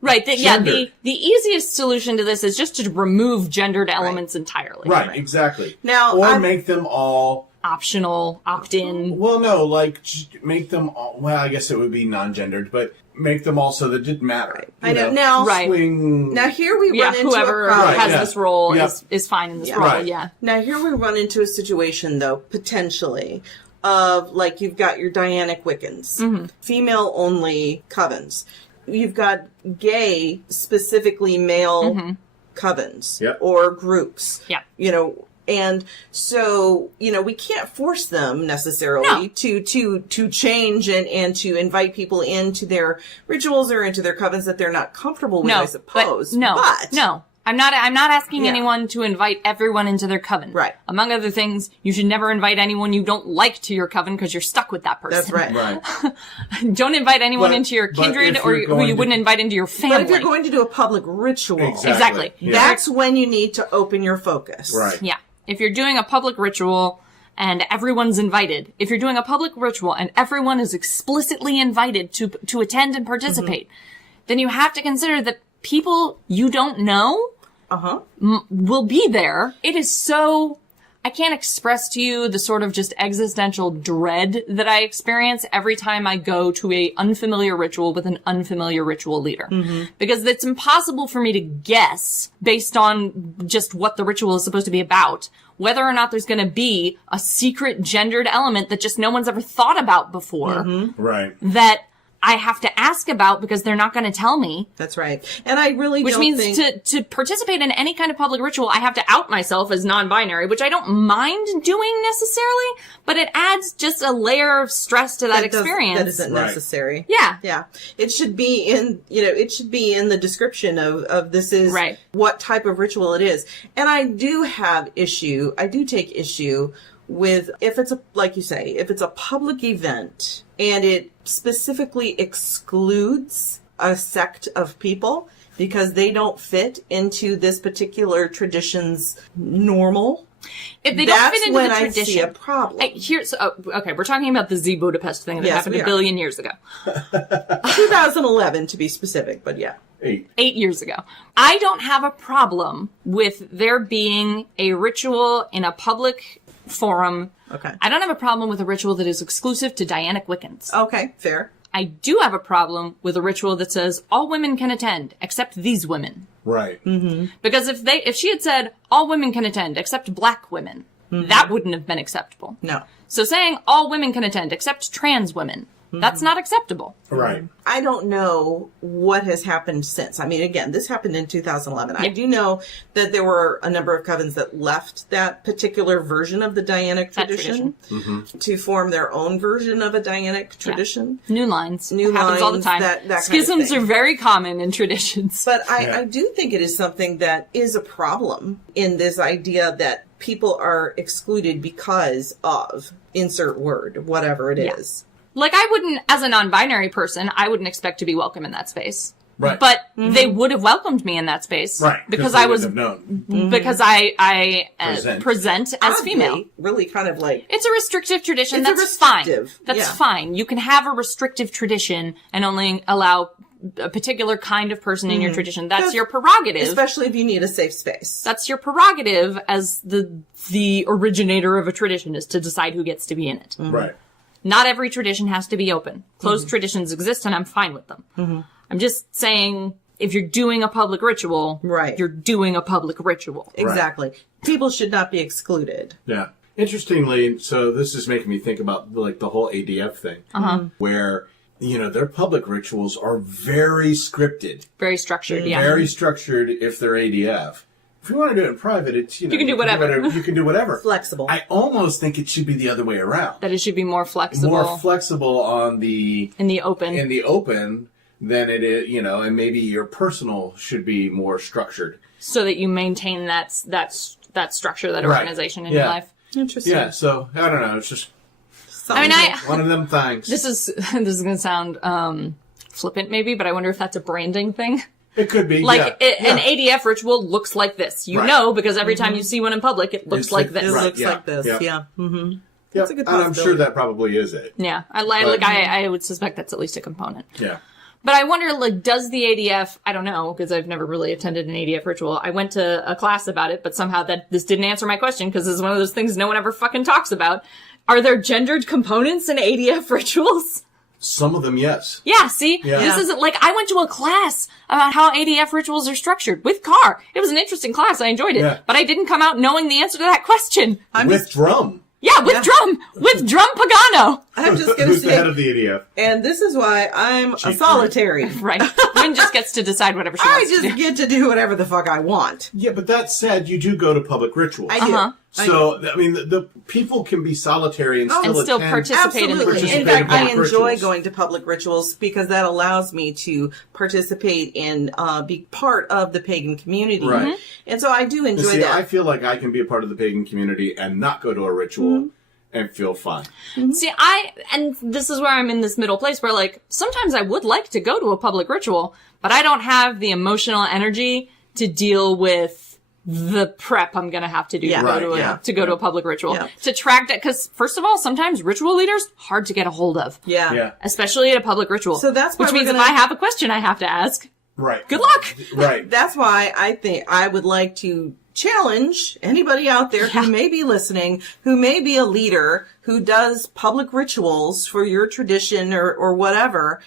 Right. The gendered. easiest solution to this is just to remove gendered elements entirely. Right, exactly. Now, or make them all Optional, opt-in. well, no, like make them all. Well, I guess it would be non-gendered, but make them all so that it didn't matter. I know. Now, Right. Swing. now here we Yeah, run into whoever a problem. has yeah. this role Yep. is fine in this Yeah. role. Right. Yeah. Now here we run into a situation, though, potentially, of like you've got your Dianic Wiccans, female-only covens. You've got gay, specifically male covens Yep. or groups. Yeah. And so, we can't force them necessarily to change and to invite people into their rituals or into their covens that they're not comfortable with, I suppose. No. I'm not asking Yeah. anyone to invite everyone into their coven. Right. Among other things, you should never invite anyone you don't like to your coven because you're stuck with that person. That's right. Right. Don't invite anyone But- into your but kindred if or you're who going you to- wouldn't invite into your family. But if you're going to do a public ritual, Exactly. Yeah. that's when you need to open your focus. Right. Yeah. If you're doing a public ritual and everyone's invited, if you're doing a public ritual and everyone is explicitly invited to attend and participate, then you have to consider that people you don't know will be there. It is so... I can't express to you the sort of just existential dread that I experience every time I go to a unfamiliar ritual with an unfamiliar ritual leader. Because it's impossible for me to guess, based on just what the ritual is supposed to be about, whether or not there's going to be a secret gendered element that just no one's ever thought about before Right. that I have to ask about because they're not going to tell me. That's right. And I really Which don't means think... to participate in any kind of public ritual, I have to out myself as non-binary, which I don't mind doing necessarily, but it adds just a layer of stress to that experience. That isn't Right. necessary. Yeah. Yeah. It should be in, it should be in the description of this is Right. what type of ritual it is. And I do take issue with if it's like you say, if it's a public event and it specifically excludes a sect of people because they don't fit into this particular tradition's normal. If they don't That's fit into when the I tradition. see a problem. Okay, we're talking about the Z Budapest thing that Yes, happened we a are. billion years ago. 2011 to be specific, but yeah. 8. 8 years ago. I don't have a problem with there being a ritual in a public forum. Okay. I don't have a problem with a ritual that is exclusive to Dianic Wiccans. Okay, fair. I do have a problem with a ritual that says all women can attend except these women. Right. Because if she had said all women can attend except black women, that wouldn't have been acceptable. No. So saying all women can attend except trans women, that's not acceptable. Right. I don't know what has happened since. I mean, again, this happened in 2011. I do know that there were a number of covens that left that particular version of the Dianic tradition to form their own version of a Dianic tradition. New lines. New happens all the lines, time. that kind of Schisms thing. are very common in traditions. But I do think it is something that is a problem in this idea that people are excluded because of insert word, whatever it is. Like, I wouldn't, as a non-binary person, I wouldn't expect to be welcome in that space. Right. But they would have welcomed me in that space. Right. Because they I was, wouldn't have known. because I Present. as Oddly, female. Really kind of like... It's a restrictive tradition. It's a That's fine. restrictive, That's yeah. fine. You can have a restrictive tradition and only allow a particular kind of person in your tradition. That's your prerogative. Especially if you need a safe space. That's your prerogative as the originator of a tradition, is to decide who gets to be in it. Right. Not every tradition has to be open. Closed traditions exist, and I'm fine with them. I'm just saying, if you're doing a public ritual, Right. you're doing a public ritual. Exactly. People should not be excluded. Yeah. Interestingly, so this is making me think about like the whole ADF thing, where their public rituals are very scripted, Very structured, yeah. very structured if they're ADF. If you want to do it in private, it's, you can do whatever. You can do whatever. Flexible. I almost think it should be the other way around. That it should be more flexible. More flexible on in the open. In the open than it is, and maybe your personal should be more structured. So that you maintain that structure, that Right. organization in your life. Interesting. Yeah, so, I don't know, it's just I one of them things. This is going to sound flippant maybe, but I wonder if that's a branding thing. It could be, Like, an ADF ritual looks like this. You Right. know, because every time you see one in public, it looks like this. It Right, looks yeah, like this. yeah. Yeah. Mm-hmm. Yeah, That's a good and I'm possibility. sure that probably is it. Yeah. I would suspect that's at least a component. Yeah. But I wonder, like, does the ADF, I don't know, because I've never really attended an ADF ritual. I went to a class about it, but somehow this didn't answer my question, because this is one of those things no one ever fucking talks about. Are there gendered components in ADF rituals? Some of them, yes. Yeah, see? Yeah. This isn't, like, I went to a class about how ADF rituals are structured with Carr. It was an interesting class. I enjoyed it. Yeah. But I didn't come out knowing the answer to that question. With drum. Yeah, with drum Pagano. I'm just going to Who's the head say, of the ADF? and this is why I'm a Chief solitary. Right. Gwyn just gets to decide whatever she I wants to just do. get to do whatever the fuck I want. Yeah, but that said, you do go to public rituals. I do. Uh-huh. So, I mean, the people can be solitary and still And still attend. participate in the Absolutely. ritual. In fact, I public enjoy rituals. going to public rituals because that allows me to participate and be part of the pagan community. Right. Mm-hmm. And so I do enjoy See, that. I feel like I can be a part of the pagan community and not go to a ritual and feel fine. See, and this is where I'm in this middle place where, like, sometimes I would like to go to a public ritual, but I don't have the emotional energy to deal with the prep I'm gonna have to do Yeah. to go Right, to yeah. to go to a public ritual. Yeah. To track that, because first of all, sometimes ritual leaders, hard to get a hold of. yeah. Especially at a public ritual. So that's why which we're means if gonna- I have a question I have to ask, Right. good luck! Right. That's why I think I would like to challenge anybody out there who may be listening, who may be a leader, who does public rituals for your tradition or whatever.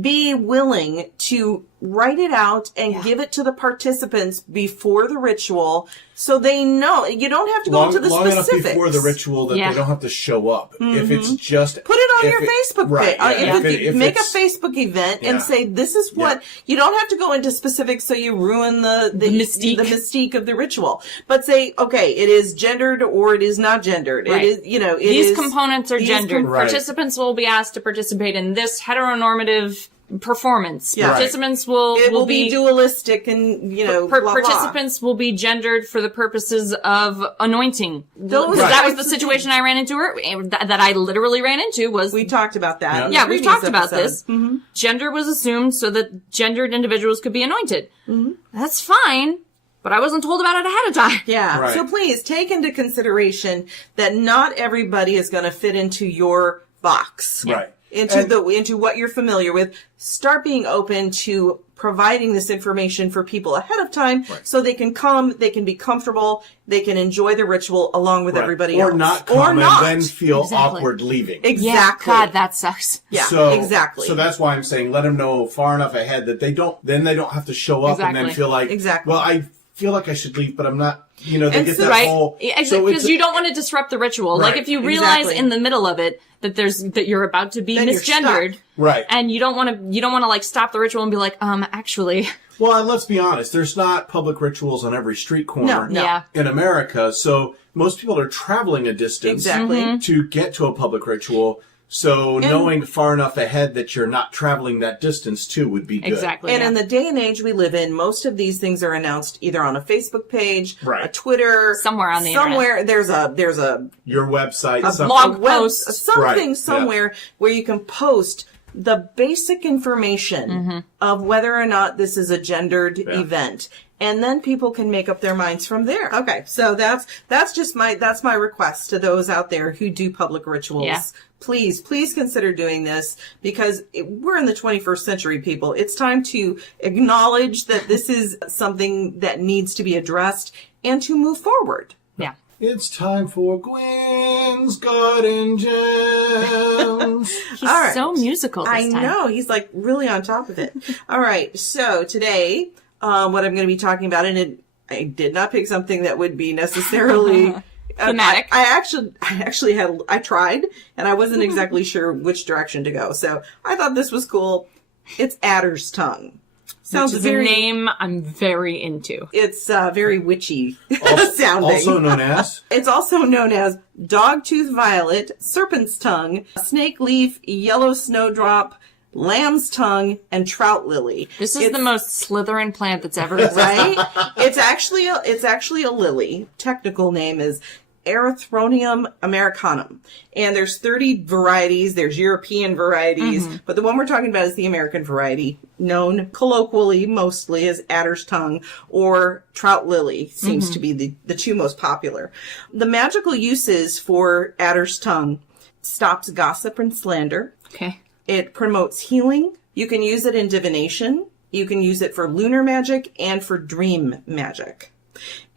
Be willing to write it out and give it to the participants before the ritual so they know. You don't have to go into the long enough specifics. before the ritual that Yeah. they don't have to show up. If it's just... Put it on if your Facebook right, page. yeah, If make a Facebook event and Yeah. say, this is what, you don't have to go into specifics so you ruin the mystique. the mystique of the ritual. But say, okay, it is gendered or it is not gendered. Right. It is, These components are these gendered. Right. Participants will be asked to participate in this heteronormative performance. Yeah. Participants will be dualistic and, blah, blah. participants will be gendered for the purposes of anointing. Those Because that was types the of situation I ran into, that I literally ran into was... We talked about that. in the Yeah, we've previous talked about episode. this. Gender was assumed so that gendered individuals could be anointed. That's fine, but I wasn't told about it ahead of time. Yeah. Right. So please take into consideration that not everybody is going to fit into your box. Right. Into what you're familiar with. Start being open to providing this information for people ahead of time so they can come, they can be comfortable, they can enjoy the ritual along with Right. everybody or else. Not come or not. and then feel Exactly. awkward leaving. Exactly. Yeah, God, that sucks. Yeah, So, exactly. So that's why I'm saying let them know far enough ahead that they don't have to show up and then Exactly. feel like, Exactly. well, I feel like I should leave, but I'm not, they And get so- that Right? whole... Yeah, so because it's- you don't want to disrupt the ritual. Like, Right. if you realize Exactly. in the middle of it that you're about to be Then you're misgendered, stuck. Right. and you don't want to like stop the ritual and be like, actually, Well, and let's be honest, there's not public rituals on every street corner No. Yeah. in America, so most people are traveling a distance Exactly. to get to a public ritual. So knowing far enough ahead that you're not traveling that distance too would be good. exactly. And yeah. in the day and age we live in, most of these things are announced either on a Facebook page, Right. a Twitter, Somewhere on the somewhere there's a Your website, A something. blog web, post. something Right, yeah. somewhere where you can post the basic information of whether or not this is a gendered event. And then people can make up their minds from there. Okay, so that's just my request to those out there who do public rituals. Yeah. Please consider doing this because we're in the 21st century, people. It's time to acknowledge that this is something that needs to be addressed and to move forward. yeah. It's time for Gwyn's Garden Gems. He's All right. so musical this I time. know. He's like really on top of it. All right. So today, what I'm going to be talking about, and I did not pick something that would be necessarily Thematic. I tried and I wasn't exactly sure which direction to go. So I thought this was cool. It's adder's tongue. Sounds Which is a very name I'm very into. It's very witchy sounding. Also known as? It's also known as dogtooth violet, serpent's tongue, snake leaf, yellow snowdrop, lamb's tongue, and trout lily. This is the most Slytherin plant that's ever existed. Right? It's actually a lily. Technical name is Erythronium americanum. And there's 30 varieties. There's European varieties. But the one we're talking about is the American variety, known colloquially mostly as adder's tongue or trout lily seems to be the two most popular. The magical uses for adder's tongue: stops gossip and slander. Okay. It promotes healing. You can use it in divination. You can use it for lunar magic and for dream magic.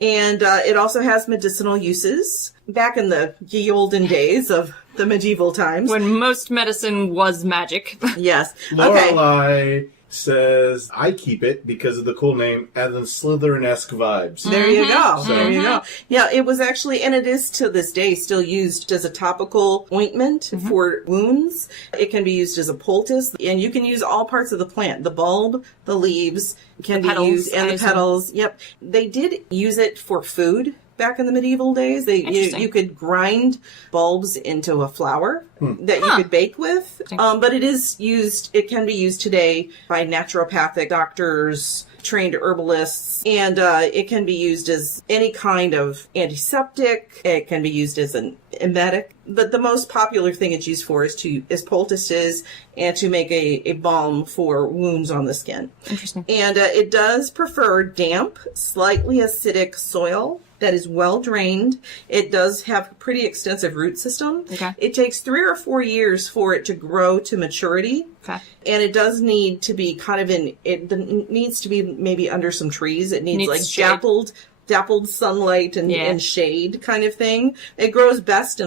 And it also has medicinal uses. Back in the ye olden days of the medieval times. When most medicine was magic. Yes. Lorelai says, I keep it because of the cool name and the Slytherin-esque vibes. There you go. There you go. Yeah, it was actually, and it is to this day still used as a topical ointment for wounds. It can be used as a poultice, and you can use all parts of the plant. The bulb, the leaves can be used, and the petals. Yep. They did use it for food. Back in the medieval days, you could grind bulbs into a flour that you could bake with. But it can be used today by naturopathic doctors, trained herbalists, and it can be used as any kind of antiseptic. It can be used as an emetic. But the most popular thing it's used for is poultices and to make a balm for wounds on the skin. Interesting. And it does prefer damp, slightly acidic soil that is well drained. It does have a pretty extensive root system. Okay. It takes 3 or 4 years for it to grow to maturity. Okay. And it does need to be it needs to be maybe under some trees. It needs like shade. dappled sunlight and shade kind of thing. It grows best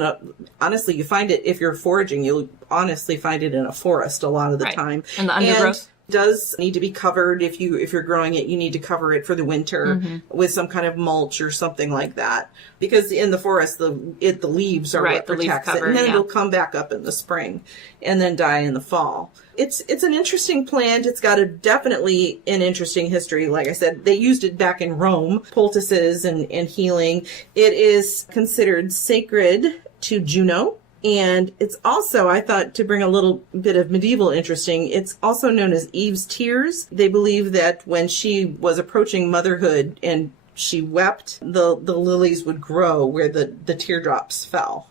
honestly, you find it, if you're foraging, you'll honestly find it in a forest a lot of the time. And the undergrowth? Does need to be covered. If you're growing it, you need to cover it for the winter with some kind of mulch or something like that. Because in the forest, the leaves are what protects it, and then it'll come back up in the spring and then die in the fall. It's an interesting plant. It's got definitely an interesting history. Like I said, they used it back in Rome, poultices and healing. It is considered sacred to Juno. And it's also, I thought, to bring a little bit of medieval interesting, it's also known as Eve's tears. They believe that when she was approaching motherhood and she wept, the lilies would grow where the teardrops fell.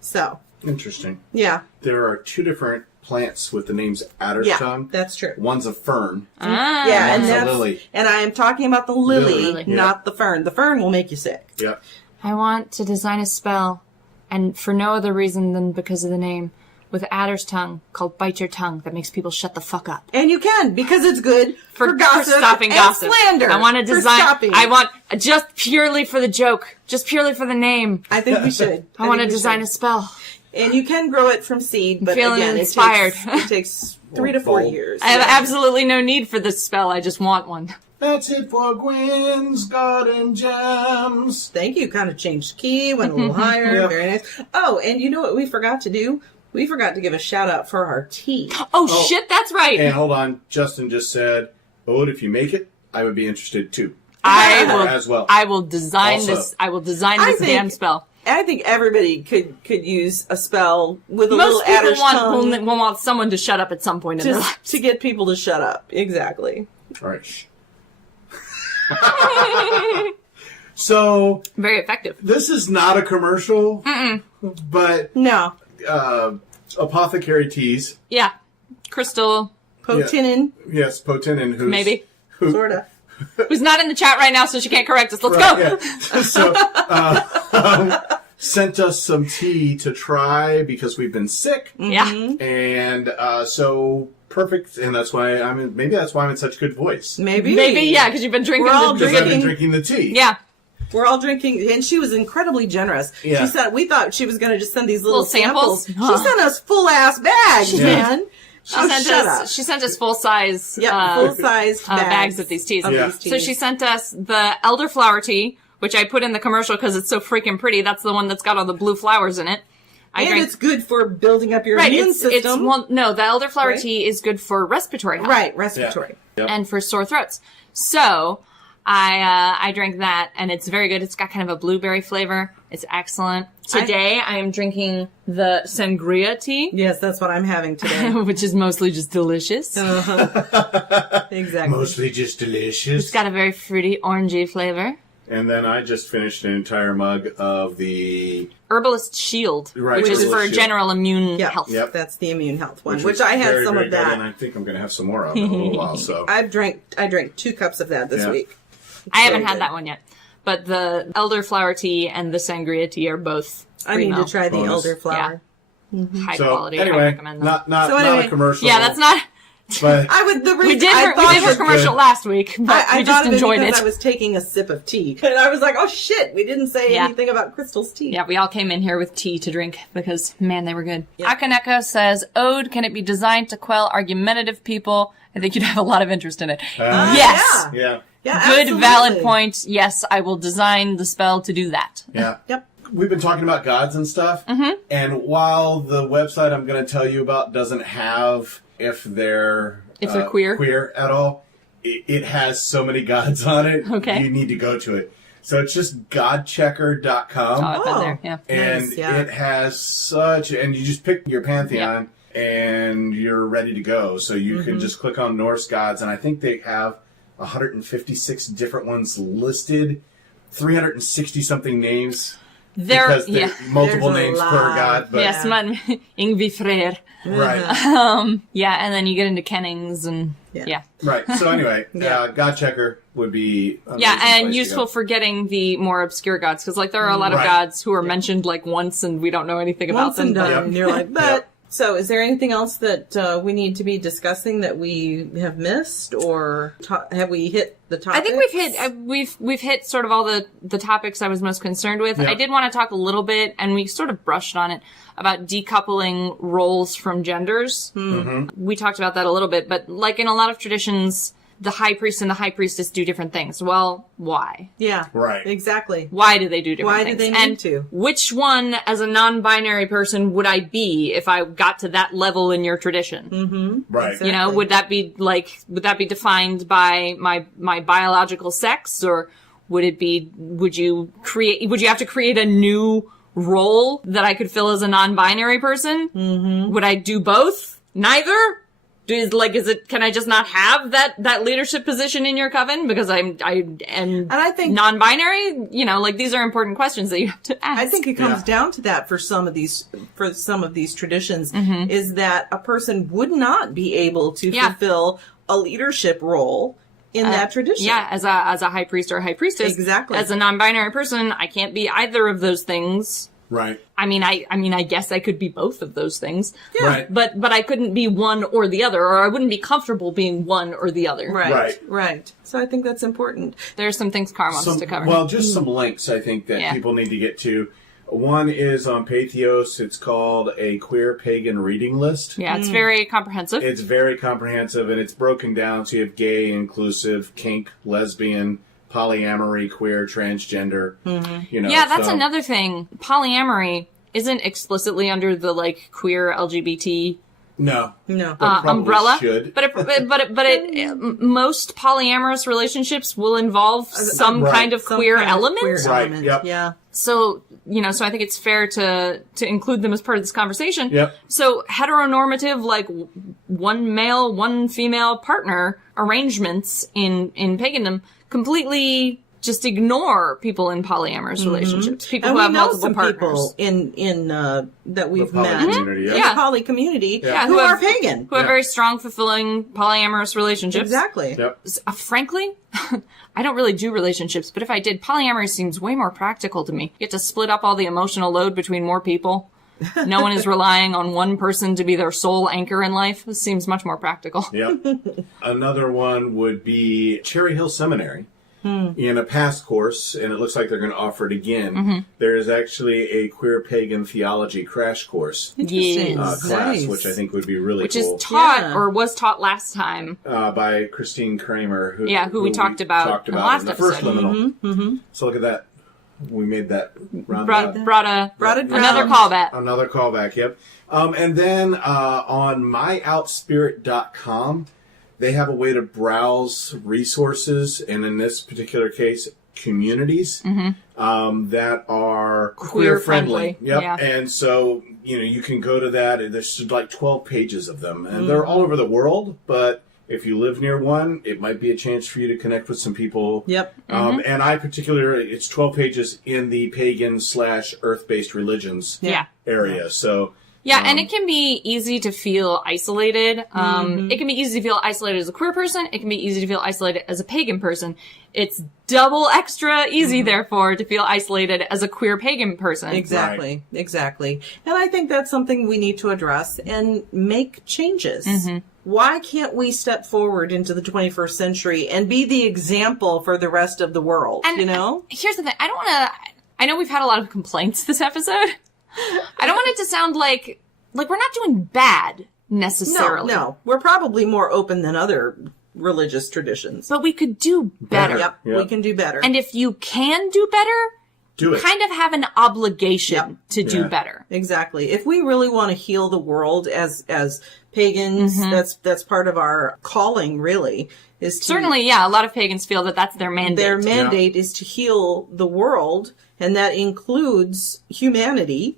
So. Interesting. Yeah. There are 2 different plants with the names adder's tongue. That's true. One's a fern. Yeah, and that's a lily. And I am talking about the lily. Yeah. Not the fern. The fern will make you sick. Yeah. I want to design a spell, and for no other reason than because of the name, with adder's tongue called Bite Your Tongue that makes people shut the fuck up. And you can, because it's good for gossip for stopping and gossip. slander. I want to design. Stopping. I want just purely for the joke, just purely for the name. I think we should. I want to design a spell. And you can grow it from seed, but feeling again, inspired. It takes 3 to 4 years. I have absolutely no need for this spell. I just want one. That's it for Gwyn's Garden Gems. Thank you. Kind of changed key, went a little higher. Yeah. Very nice. Oh, and you know what we forgot to do? We forgot to give a shout out for our tea. Oh shit, that's right. And hold on, Justin just said, "Ode, if you make it, I would be interested too." I will as well. I will design Also. this. I will design this damn spell. I think everybody could use a spell with a Most little adder's people tongue will want someone to shut up at some point in their life. to get people to shut up. Exactly. All right. Shh. So Very effective. this is not a commercial, but No. Apothecary Teas. Yeah. Crystal, Potinin, Yes, Potinin, who's maybe. sort of. Who's not in the chat right now, so she can't correct us. Let's go. Yeah. So sent us some tea to try because we've been sick. Yeah. And so perfect, and that's why maybe that's why I'm in such good voice. Maybe, yeah, because you've been drinking. We're all Because I've been drinking. drinking the tea. Yeah. We're all drinking, and she was incredibly generous. Yeah. She said we thought she was going to just send these little samples? She sent us full ass bags, man. She sent us full size full-sized bags of these teas. Yeah. these teas. So she sent us the elderflower tea, which I put in the commercial because it's so freaking pretty. That's the one that's got all the blue flowers in it. It's good for building up your immune system. The elderflower tea is good for respiratory health. Right, respiratory. and for sore throats. So I drank that, and it's very good. It's got kind of a blueberry flavor. It's excellent. Today I am drinking the sangria tea. Yes, that's what I'm having today. Which is mostly just delicious. Exactly. Mostly just delicious. It's got a very fruity, orangey flavor. And then I just finished an entire mug of the Herbalist Shield, Right, which is Herbalist for Shield. general immune health. Yep. That's the immune health one, was which I had very, some very of good, that. and I think I'm going to have some more of it in a little while. So I drank 2 cups of that this Yeah. week. I haven't very had good. that one yet. But the elderflower tea and the sangria tea are both I need to primo. try the Bonus. elderflower. High so quality. I anyway, recommend them. not So anyway, a commercial. Yeah, that's not... But I would. The We reason did I her, thought we did her of- commercial last week, but I we thought just of it enjoyed because it. I was taking a sip of tea, and I was like, "Oh shit, we didn't say Yeah. anything about Crystal's tea." Yeah, we all came in here with tea to drink because, man, they were good. Yeah. Akaneka says, Ode, can it be designed to quell argumentative people? I think you'd have a lot of interest in it. Yes! yeah, Yeah, Good, absolutely. valid point. Yes, I will design the spell to do that. yeah. Yep. We've been talking about gods and stuff, and while the website I'm going to tell you about doesn't have if they're queer at all, it has so many gods on it. Okay. You need to go to it. So it's just godchecker.com. Oh, I've been Oh. there, yeah. And Nice, yeah. it has and you just pick your pantheon and you're ready to go. So you can just click on Norse gods, and I think they have 156 different ones listed, 360 something names. Because there's multiple There's a names lot. per god. But Yes, man, Ingvi Freyr. Right. Yeah, and then you get into Kennings and, yeah. Right. So anyway, Yeah. God Checker would be an Yeah, amazing and place to useful go. for getting the more obscure gods, because, like, there are a lot of Right. gods who are mentioned, like, once, and we don't know anything about Once them. and done, Yep. and you're like, but. Yep. So, is there anything else that we need to be discussing that we have missed, or have we hit the topic? I think we've hit sort of all the topics I was most concerned with. Yeah. I did want to talk a little bit, and we sort of brushed on it, about decoupling roles from genders. We talked about that a little bit, but like in a lot of traditions, the high priest and the high priestess do different things. Well, why? Yeah. Right. Exactly. Why do they do different Why things? do they need and to? Which one, as a non-binary person, would I be if I got to that level in your tradition? Right. Exactly. You know, would that be defined by my biological sex, or would you have to create a new role that I could fill as a non-binary person? Mm-hmm. Would I do both? Neither? Can I just not have that leadership position in your coven because I am And I think non-binary? You know, like, these are important questions that you have to ask. I think it comes Yeah. down to that for some of these traditions is that a person would not be able to Yeah. fulfill a leadership role in that tradition. Yeah, as a high priest or a high priestess. Exactly. As a non-binary person, I can't be either of those things. Right. I mean, I guess I could be both of those things. Yeah. Right. But I couldn't be one or the other, or I wouldn't be comfortable being one or the other. Right. Right. So I think that's important. There's some things Carr wants to cover. Well, just some links I think that Yeah. people need to get to. One is on Patheos. It's called a queer pagan reading list. yeah, it's very comprehensive. It's very comprehensive, and it's broken down. So you have gay, inclusive, kink, lesbian, polyamory, queer, transgender. You know, yeah, that's so- another thing. Polyamory isn't explicitly under the, like, queer LGBT No. No. Probably umbrella, should. but most polyamorous relationships will involve some Right. kind of Some queer kind of element. queer Right, element. yep. Yeah. So, so I think it's fair to include them as part of this conversation. Yep. So heteronormative, like, one male, one female partner arrangements in paganism completely just ignore people in polyamorous relationships. People And who we have know multiple some partners. people in that we've poly met community, yeah. in Yeah. the poly community Yeah, who are pagan. Who have Yeah. very strong, fulfilling polyamorous relationships. Exactly. Yep. Frankly, I don't really do relationships, but if I did, polyamory seems way more practical to me. You get to split up all the emotional load between more people. No one is relying on one person to be their sole anchor in life. This seems much more practical. Yep. Another one would be Cherry Hill Seminary. In a past course, and it looks like they're going to offer it again, there is actually a queer pagan theology crash course Interesting. Yes. class, Nice. which I think would be really Which cool. is taught, Yeah. or was taught last time. By Christine Kramer, who we talked about in the last in the first episode. Liminal. So look at that. We made that round Brought it another round. callback. Another callback, yep. And then on myoutspirit.com, they have a way to browse resources, and in this particular case, communities that are queer friendly. Yep. Yeah. And so, you can go to that, and there's like 12 pages of them, and they're all over the world, but if you live near one, it might be a chance for you to connect with some people. Yep. And I particularly, it's 12 pages in the pagan/earth-based religions area. So, yeah, and it can be easy to feel isolated. It can be easy to feel isolated as a queer person. It can be easy to feel isolated as a pagan person. It's double extra easy, therefore, to feel isolated as a queer pagan person. Exactly. Exactly. And I think that's something we need to address and make changes. Why can't we step forward into the 21st century and be the example for the rest of the world, And here's the thing. I know we've had a lot of complaints this episode. I don't want it to sound like we're not doing bad necessarily. No. We're probably more open than other religious traditions. But we could do better. Yep. We can do better. And if you can do better, do it. Kind of have an obligation to do better. Exactly. If we really want to heal the world as pagans, that's part of our calling, really. Is to, certainly, a lot of pagans feel that that's their mandate. Their mandate is to heal the world, and that includes humanity.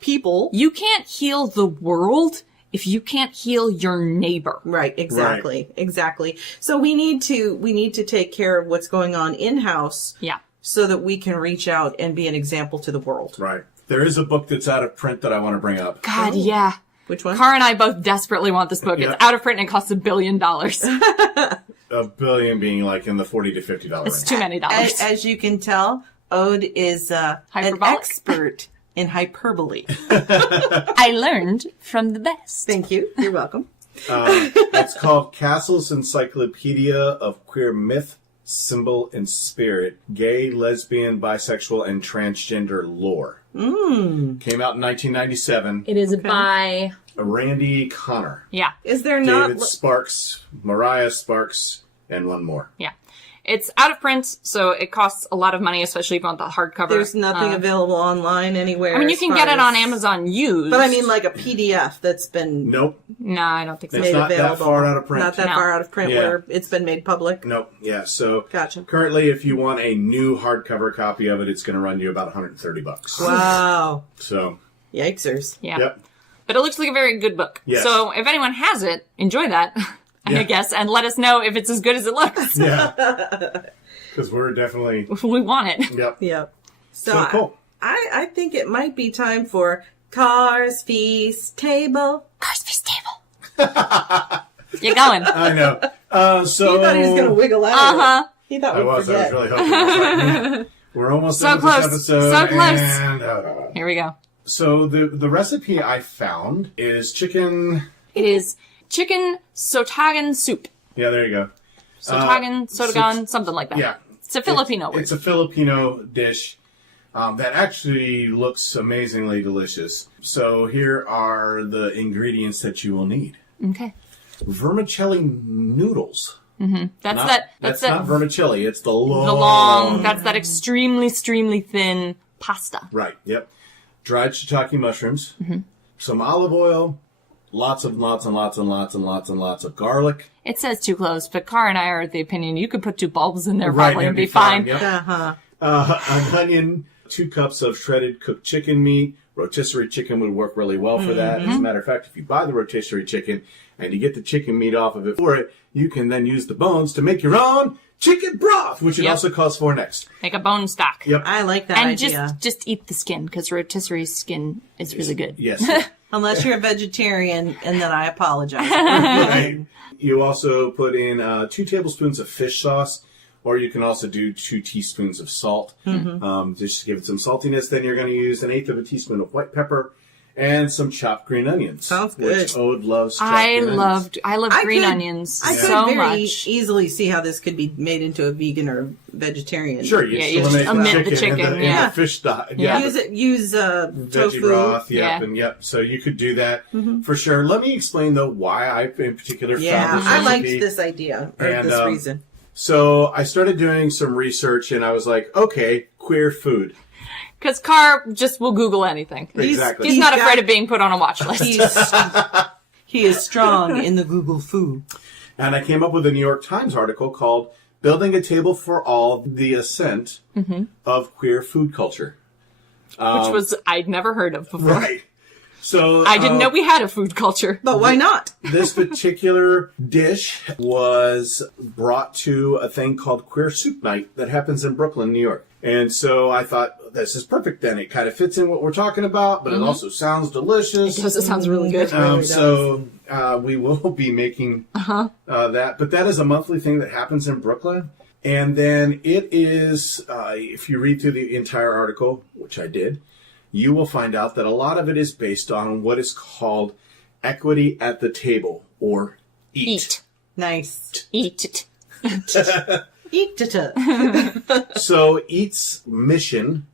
People. You can't heal the world if you can't heal your neighbor. Right, exactly. So we need to take care of what's going on in-house. Yeah. So that we can reach out and be an example to the world. Right. There is a book that's out of print that I want to bring up. God, yeah. Which one? Cara and I both desperately want this book. It's out of print and it costs $1 billion. $1 billion being like in the $40 to $50 range. It's too many dollars. As you can tell, Ode is an expert in hyperbole. I learned from the best. Thank you. You're welcome. It's called Castle's Encyclopedia of Queer Myth, Symbol, and Spirit, Gay, Lesbian, Bisexual, and Transgender Lore. Came out in 1997. It is by Randy Connor. Yeah. Is there not David Sparks, Mariah Sparks, and one more. Yeah. It's out of print, so it costs a lot of money, especially if you want the hardcover. There's nothing available online anywhere. I mean, you can get it on Amazon used. But I mean, like a PDF that's been Nope. No, I don't think so. It's not that far out of print. Not that far out of print where it's been made public. Nope. Yeah. So Gotcha. Currently, if you want a new hardcover copy of it, it's going to run you about $130. Wow. So. Yikesers. Yeah. Yep. But it looks like a very good book. Yes. So if anyone has it, enjoy that, I guess, and let us know if it's as good as it looks. Yeah. Because we're definitely. We want it. Yep. Yep. So cool. I think it might be time for Cars Feast Table. Cars Feast Table. You're going. I know. So. He thought he was going to wiggle out. He thought we'd I was forget. really hoping. We're almost done with this episode. So close. And, Here we go. So the recipe I found is chicken. It is chicken sotagan soup. Yeah, there you go. Sotagan, something like that. Yeah. It's a Filipino word. It's a Filipino dish that actually looks amazingly delicious. So here are the ingredients that you will need. Okay. Vermicelli noodles. Mm-hmm. That's not vermicelli. It's the that's that extremely thin pasta. Right. Yep. Dried shiitake mushrooms. Mm-hmm. Some olive oil. Lots and lots of garlic. It says too close, but Cara and I are of the opinion you could put 2 bulbs in there Right, probably and it'd be fine. Yep. Uh-huh. An onion, 2 cups of shredded cooked chicken meat. Rotisserie chicken would work really well for that. As a matter of fact, if you buy the rotisserie chicken and you get the chicken meat off of it for it, you can then use the bones to make your own chicken broth, which it also calls for next. Make a bone stock. Yep. I like that and idea. just eat the skin, because rotisserie skin is really good. Yes. Unless you're a vegetarian, and then I apologize. Right. You also put in 2 tablespoons of fish sauce, or you can also do 2 teaspoons of salt. Just to give it some saltiness. Then you're going to use 1/8 of a teaspoon of white pepper and some chopped green onions. Sounds good. Which Ode loves chopped I green love onions. green onions I could so very much. easily see how this could be made into a vegan or vegetarian. Sure, you you still just omit the chicken, and yeah. the fish stock. Yeah. Use Veggie tofu. broth, Yeah. So you could do that for sure. Let me explain though why I in particular Yeah, found this I recipe. liked this idea or And, this reason. So I started doing some research and I was like, okay, queer food. Because Car just will Google anything. Exactly. He's not afraid of being put on a watch list. He is strong in the Google foo. And I came up with a New York Times article called Building a Table for All, The Ascent of Queer Food Culture. Which was, I'd never heard of before. Right. So I didn't know we had a food culture. But why not? This particular dish was brought to a thing called Queer Soup Night that happens in Brooklyn, New York. And so I thought, this is perfect then. It kind of fits in what we're talking about, but it also sounds delicious. It does. It sounds really good. So we will be making that. But that is a monthly thing that happens in Brooklyn. And then it is, if you read through the entire article, which I did, you will find out that a lot of it is based on what is called equity at the table, or EAT. Nice. Eat it. Eat it. So EAT's mission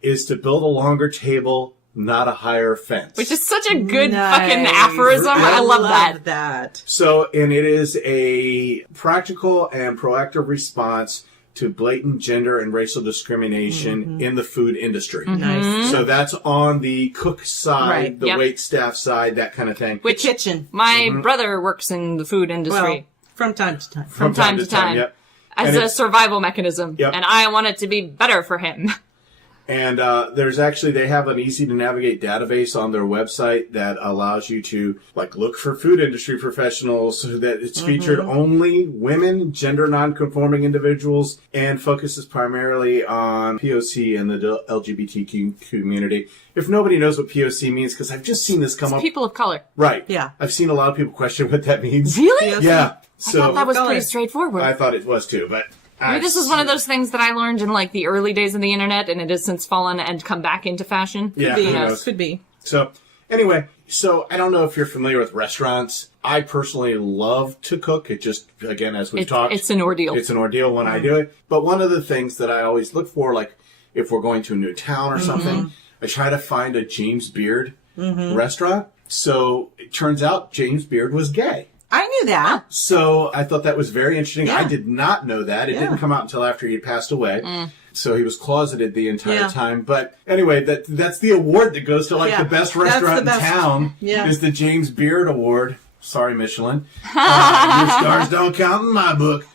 is to build a longer table, not a higher fence. Which is such a good fucking Nice. aphorism. I love that. So, and it is a practical and proactive response to blatant gender and racial discrimination in the food industry. Nice. So that's on the cook side, Right. the wait staff side, that kind of thing. Which Kitchen. my brother works in the food industry. Well, from time to time. From time to time. Yep. As And a it's- survival mechanism. Yep. And I want it to be better for him. And there's actually, they have an easy to navigate database on their website that allows you to look for food industry professionals, so that it's featured only women, gender non-conforming individuals, and focuses primarily on POC and the LGBTQ community. If nobody knows what POC means, because I've just seen this come up. People of color. Right. Yeah. I've seen a lot of people question what that means. Really? POC? Yeah. I thought that was Color. pretty straightforward. I thought it was too, but Maybe this was one of those things that I learned in the early days of the internet, and it has since fallen and come back into fashion. Yeah, Could who be. knows? Could be. So anyway, so I don't know if you're familiar with restaurants. I personally love to cook. It just, again, as we've talked, It's an ordeal. It's an ordeal when I do it. But one of the things that I always look for, if we're going to a new town or something, I try to find a James Beard restaurant. So it turns out James Beard was gay. I knew that. So I thought that was very interesting. Yeah. I did not know that. It didn't come out until after he had passed away. So he was closeted the entire time. But anyway, that's the award that goes to the best restaurant in town is the James Beard Award. Sorry, Michelin. Your stars don't count in my book.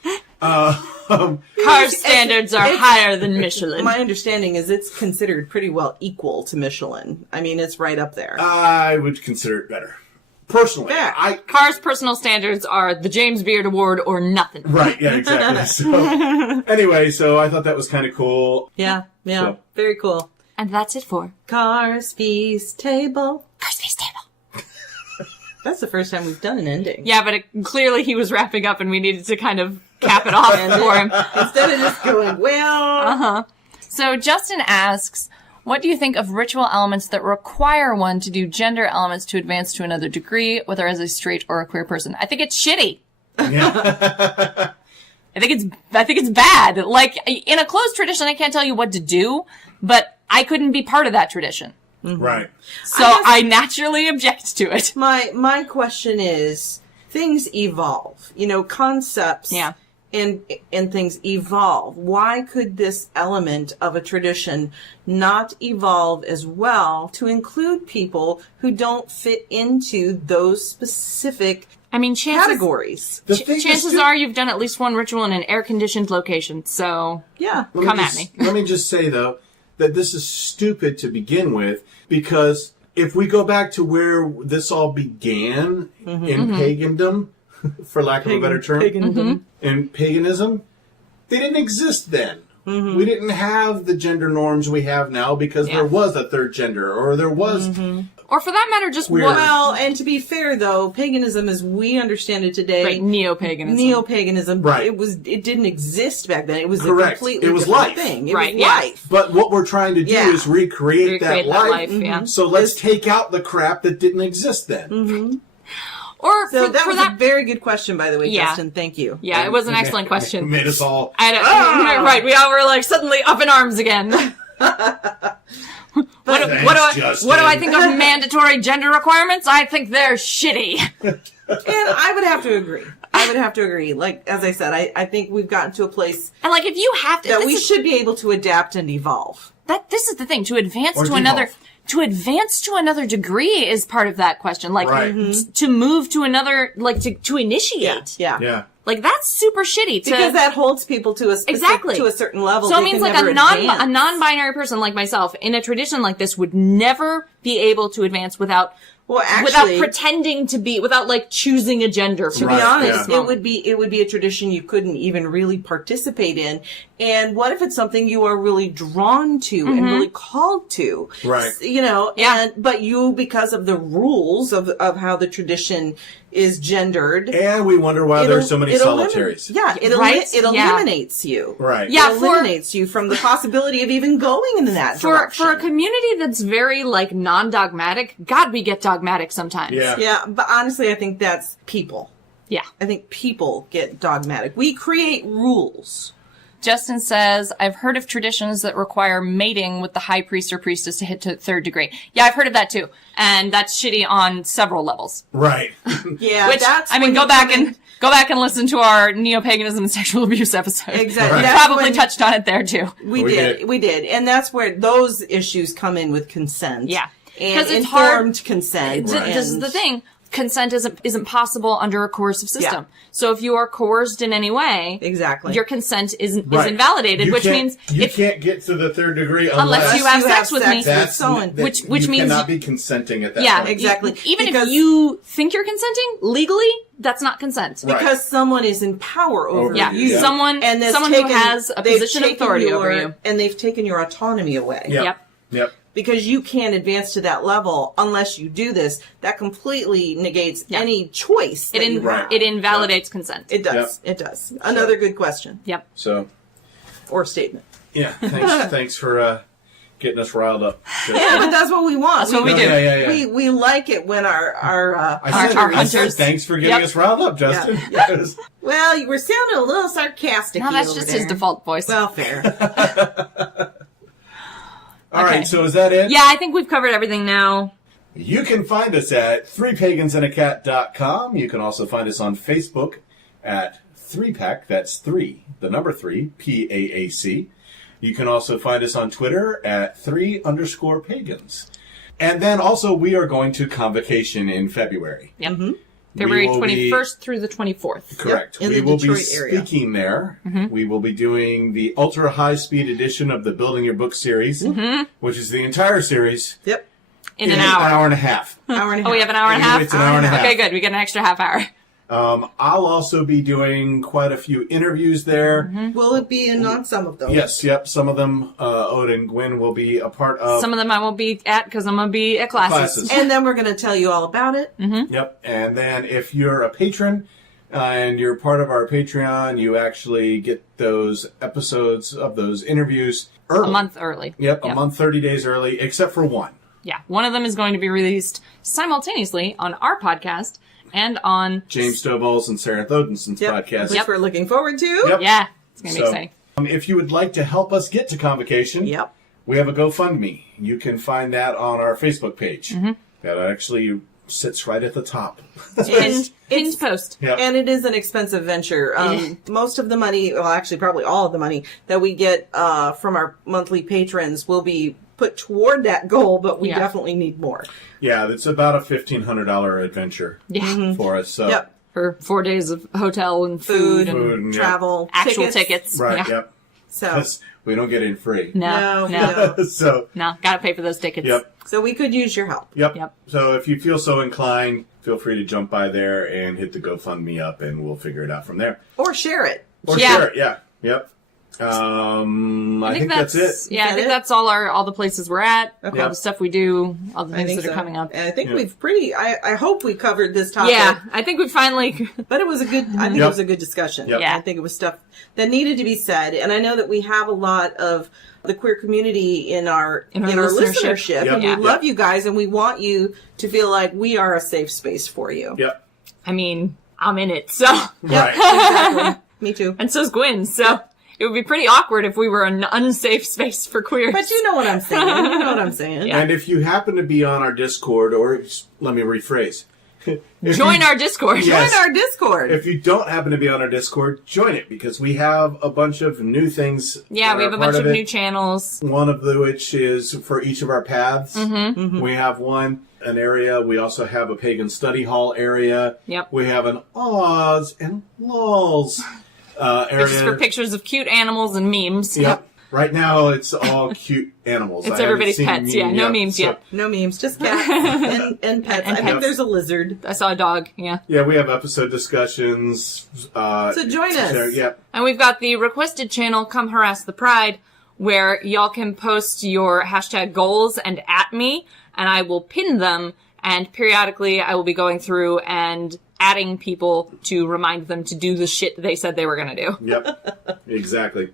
Car standards are higher than Michelin. My understanding is it's considered pretty well equal to Michelin. I mean, it's right up there. I would consider it better. Personally. Yeah. Car's personal standards are the James Beard Award or nothing. Right, yeah, exactly. So anyway, so I thought that was kind of cool. Yeah. So- Very cool. And that's it for Cars, Feast, Table. Car's Face Table. That's the first time we've done an ending. Yeah, but clearly he was wrapping up and we needed to kind of cap it off for him. Instead of just going, well. So Justin asks, what do you think of ritual elements that require one to do gender elements to advance to another degree, whether as a straight or a queer person? I think it's shitty. Yeah. I think it's bad. In a closed tradition, I can't tell you what to do, but I couldn't be part of that tradition. Right. So I naturally object to it. My question is, things evolve. Concepts Yeah. and things evolve. Why could this element of a tradition not evolve as well to include people who don't fit into those specific categories? Chances are you've done at least one ritual in an air-conditioned location, so Yeah. come at me. Let me just say, though, that this is stupid to begin with, because if we go back to where this all began in pagandom, for lack of a better term, in paganism, they didn't exist then. We didn't have the gender norms we have now because there was a third gender, or there was... Or for that matter, just Weird. what... Well, and to be fair, though, paganism as we understand it today... Right, neo-paganism. Neo-paganism. Right. It didn't exist back then. It was Correct. a completely It was different life. thing. It Right, was yeah. life. But what we're trying to do Yeah. is recreate that life. yeah. So let's take out the crap that didn't exist then. Or So for that was that... a very good question, by the way, Yeah. Justin. Thank you. Yeah, it was an excellent question. Made us all... Right, we all were suddenly up in arms again. What do I think of mandatory gender requirements? I think they're shitty. And I would have to agree. As I said, I think we've gotten to a place And if you have to... that we should be able to adapt and evolve. This is the thing, to advance Or to another... devolve. to advance to another degree is part of that question. Like, Right. to move to another, like, to initiate. Yeah. Like, that's super shitty. Because that holds people to a Exactly. to a certain level. So it They means can like never a advance. non-binary person like myself in a tradition like this would never be able to advance without pretending to be, without like choosing a gender. To be honest, it would be a tradition you couldn't even really participate in. And what if it's something you are really drawn to and really called to? Right. You know, but you, because of the rules of how the tradition is gendered. And we wonder why there's so many solitaries. It eliminates you. Right. Yeah, it eliminates you from the possibility of even going in that direction. For a community that's very, like, non-dogmatic, God, we get dogmatic sometimes. Yeah, but honestly, I think that's people. Yeah. I think people get dogmatic. We create rules. Justin says, I've heard of traditions that require mating with the high priest or priestess to hit to third degree. Yeah, I've heard of that too. And that's shitty on several levels. Right. Yeah, Which, I mean, go back and listen to our neo-paganism and sexual abuse episode. Exactly. We probably touched on it there too. We did. And that's where those issues come in with consent. Yeah. And informed consent. This is the thing. Consent isn't possible under a coercive system. Yeah. So if you are coerced in any way, your consent is invalidated, which means you can't get to the third degree unless you have sex with me. Which means you cannot be consenting at that yeah, point. Exactly. Even if you think you're consenting legally, that's not consent. Because someone is in power over you. Someone who has a position of authority over you. And they've taken your autonomy away. Yep. Because you can't advance to that level unless you do this. That completely negates any choice. It invalidates consent. It does. It does. Another good question. Yep. Or statement. Yeah. Thanks for getting us riled up. Yeah, but that's what we want. That's what we do. Yeah. We like it when our I hunters. said, thanks for getting us riled up, Justin. Yeah. Well, you were sounding a little sarcastic. No, that's just his default voice. Well, fair. All right, so is that it? Yeah, I think we've covered everything now. You can find us at 3pagansandacat.com. You can also find us on Facebook at 3pac, that's 3, the number 3, P-A-A-C. You can also find us on Twitter at 3_pagans. And then also we are going to Convocation in February. Yep. Mm-hmm. February 21st through the 24th. Correct. Yep, we will Detroit be speaking area. there. Mm-hmm. We will be doing the ultra high-speed edition of the Building Your Book series, which is the entire series. Yep. In an hour. An hour and a half. Hour and a half. Oh, we have an hour and a half? It's an hour and a half. Okay, good. We get an extra half hour. I'll also be doing quite a few interviews there. Mm-hmm. Will it be in on some of those? Yes, yep. Some of them, Ode and Gwyn will be a part of. Some of them I won't be at because I'm going to be at classes. And then we're going to tell you all about it. Mm-hmm. Yep. And then if you're a patron and you're part of our Patreon, you actually get those episodes of those interviews early. A month early. Yep, a month, 30 days early, except for one. Yeah. One of them is going to be released simultaneously on our podcast and on James Stovall's and Sarah Thodenson's podcast. Which we're looking forward to. Yep. Yeah. It's going to be exciting. If you would like to help us get to Convocation, we have a GoFundMe. You can find that on our Facebook page. Mm-hmm. That actually sits right at the top. Pinned post. Yep. And it is an expensive venture. Most of the money, well, actually probably all of the money that we get from our monthly patrons will be put toward that goal, but we definitely need more. Yeah, it's about a $1,500 adventure for us. So. For 4 days of hotel and food and travel, actual tickets. Right. Yep. So we don't get in free. No. No, gotta pay for those tickets. Yep. So we could use your help. Yep. So if you feel so inclined, feel free to jump by there and hit the GoFundMe up, and we'll figure it out from there. Or share it. Share it. Yeah. Yep. I think that's it. Yeah, I think that's all the places we're at, all the stuff we do, all the things that are coming up. And I think we've I hope we covered this topic. Yeah, I think we finally. But it was a good. I think it was a good discussion. Yep. Yeah, I think it was stuff that needed to be said, and I know that we have a lot of the queer community in our listenership, and we love you guys, and we want you to feel like we are a safe space for you. Yep. I mean, I'm in it, so right. Exactly. Me too. And so's Gwyn. So. It would be pretty awkward if we were an unsafe space for queers. But you know what I'm saying. You know what I'm saying. And if you happen to be on our Discord, or let me rephrase, Join our Discord. Yes. Join our Discord. If you don't happen to be on our Discord, join it because we have a bunch of new things. Yeah, we have a bunch of it. new channels. One of which is for each of our paths. We have an area. We also have a pagan study hall area. Yep. We have an Oz and Lols area. Which is for pictures of cute animals and memes. Yep. Right now, it's all cute animals. It's everybody's pets. Yeah, no memes yet. No memes, just cats and pets. And I think there's a lizard. I saw a dog. Yeah. Yeah, we have episode discussions. So join us. Yep. And we've got the requested channel, Come Harass the Pride, where y'all can post your hashtag goals and at me, and I will pin them, and periodically I will be going through and adding people to remind them to do the shit they said they were going to do. Yep. Exactly.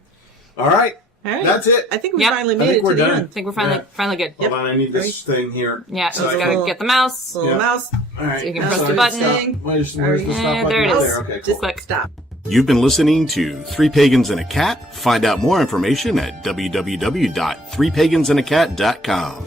All right. All right. That's it. I think we Yep. finally I made think it we're to the done. I end. think we're finally good. Hold on, I need this thing here. Yeah, so So you I gotta get the mouse. Little Yeah. mouse. All right. So you can Mouse press the is button. saying- Where's the Yeah, stop button? there it Oh, is. there. Okay, cool. Just click. Stop. You've been listening to Three Pagans and a Cat. Find out more information at www.threepagansandacat.com.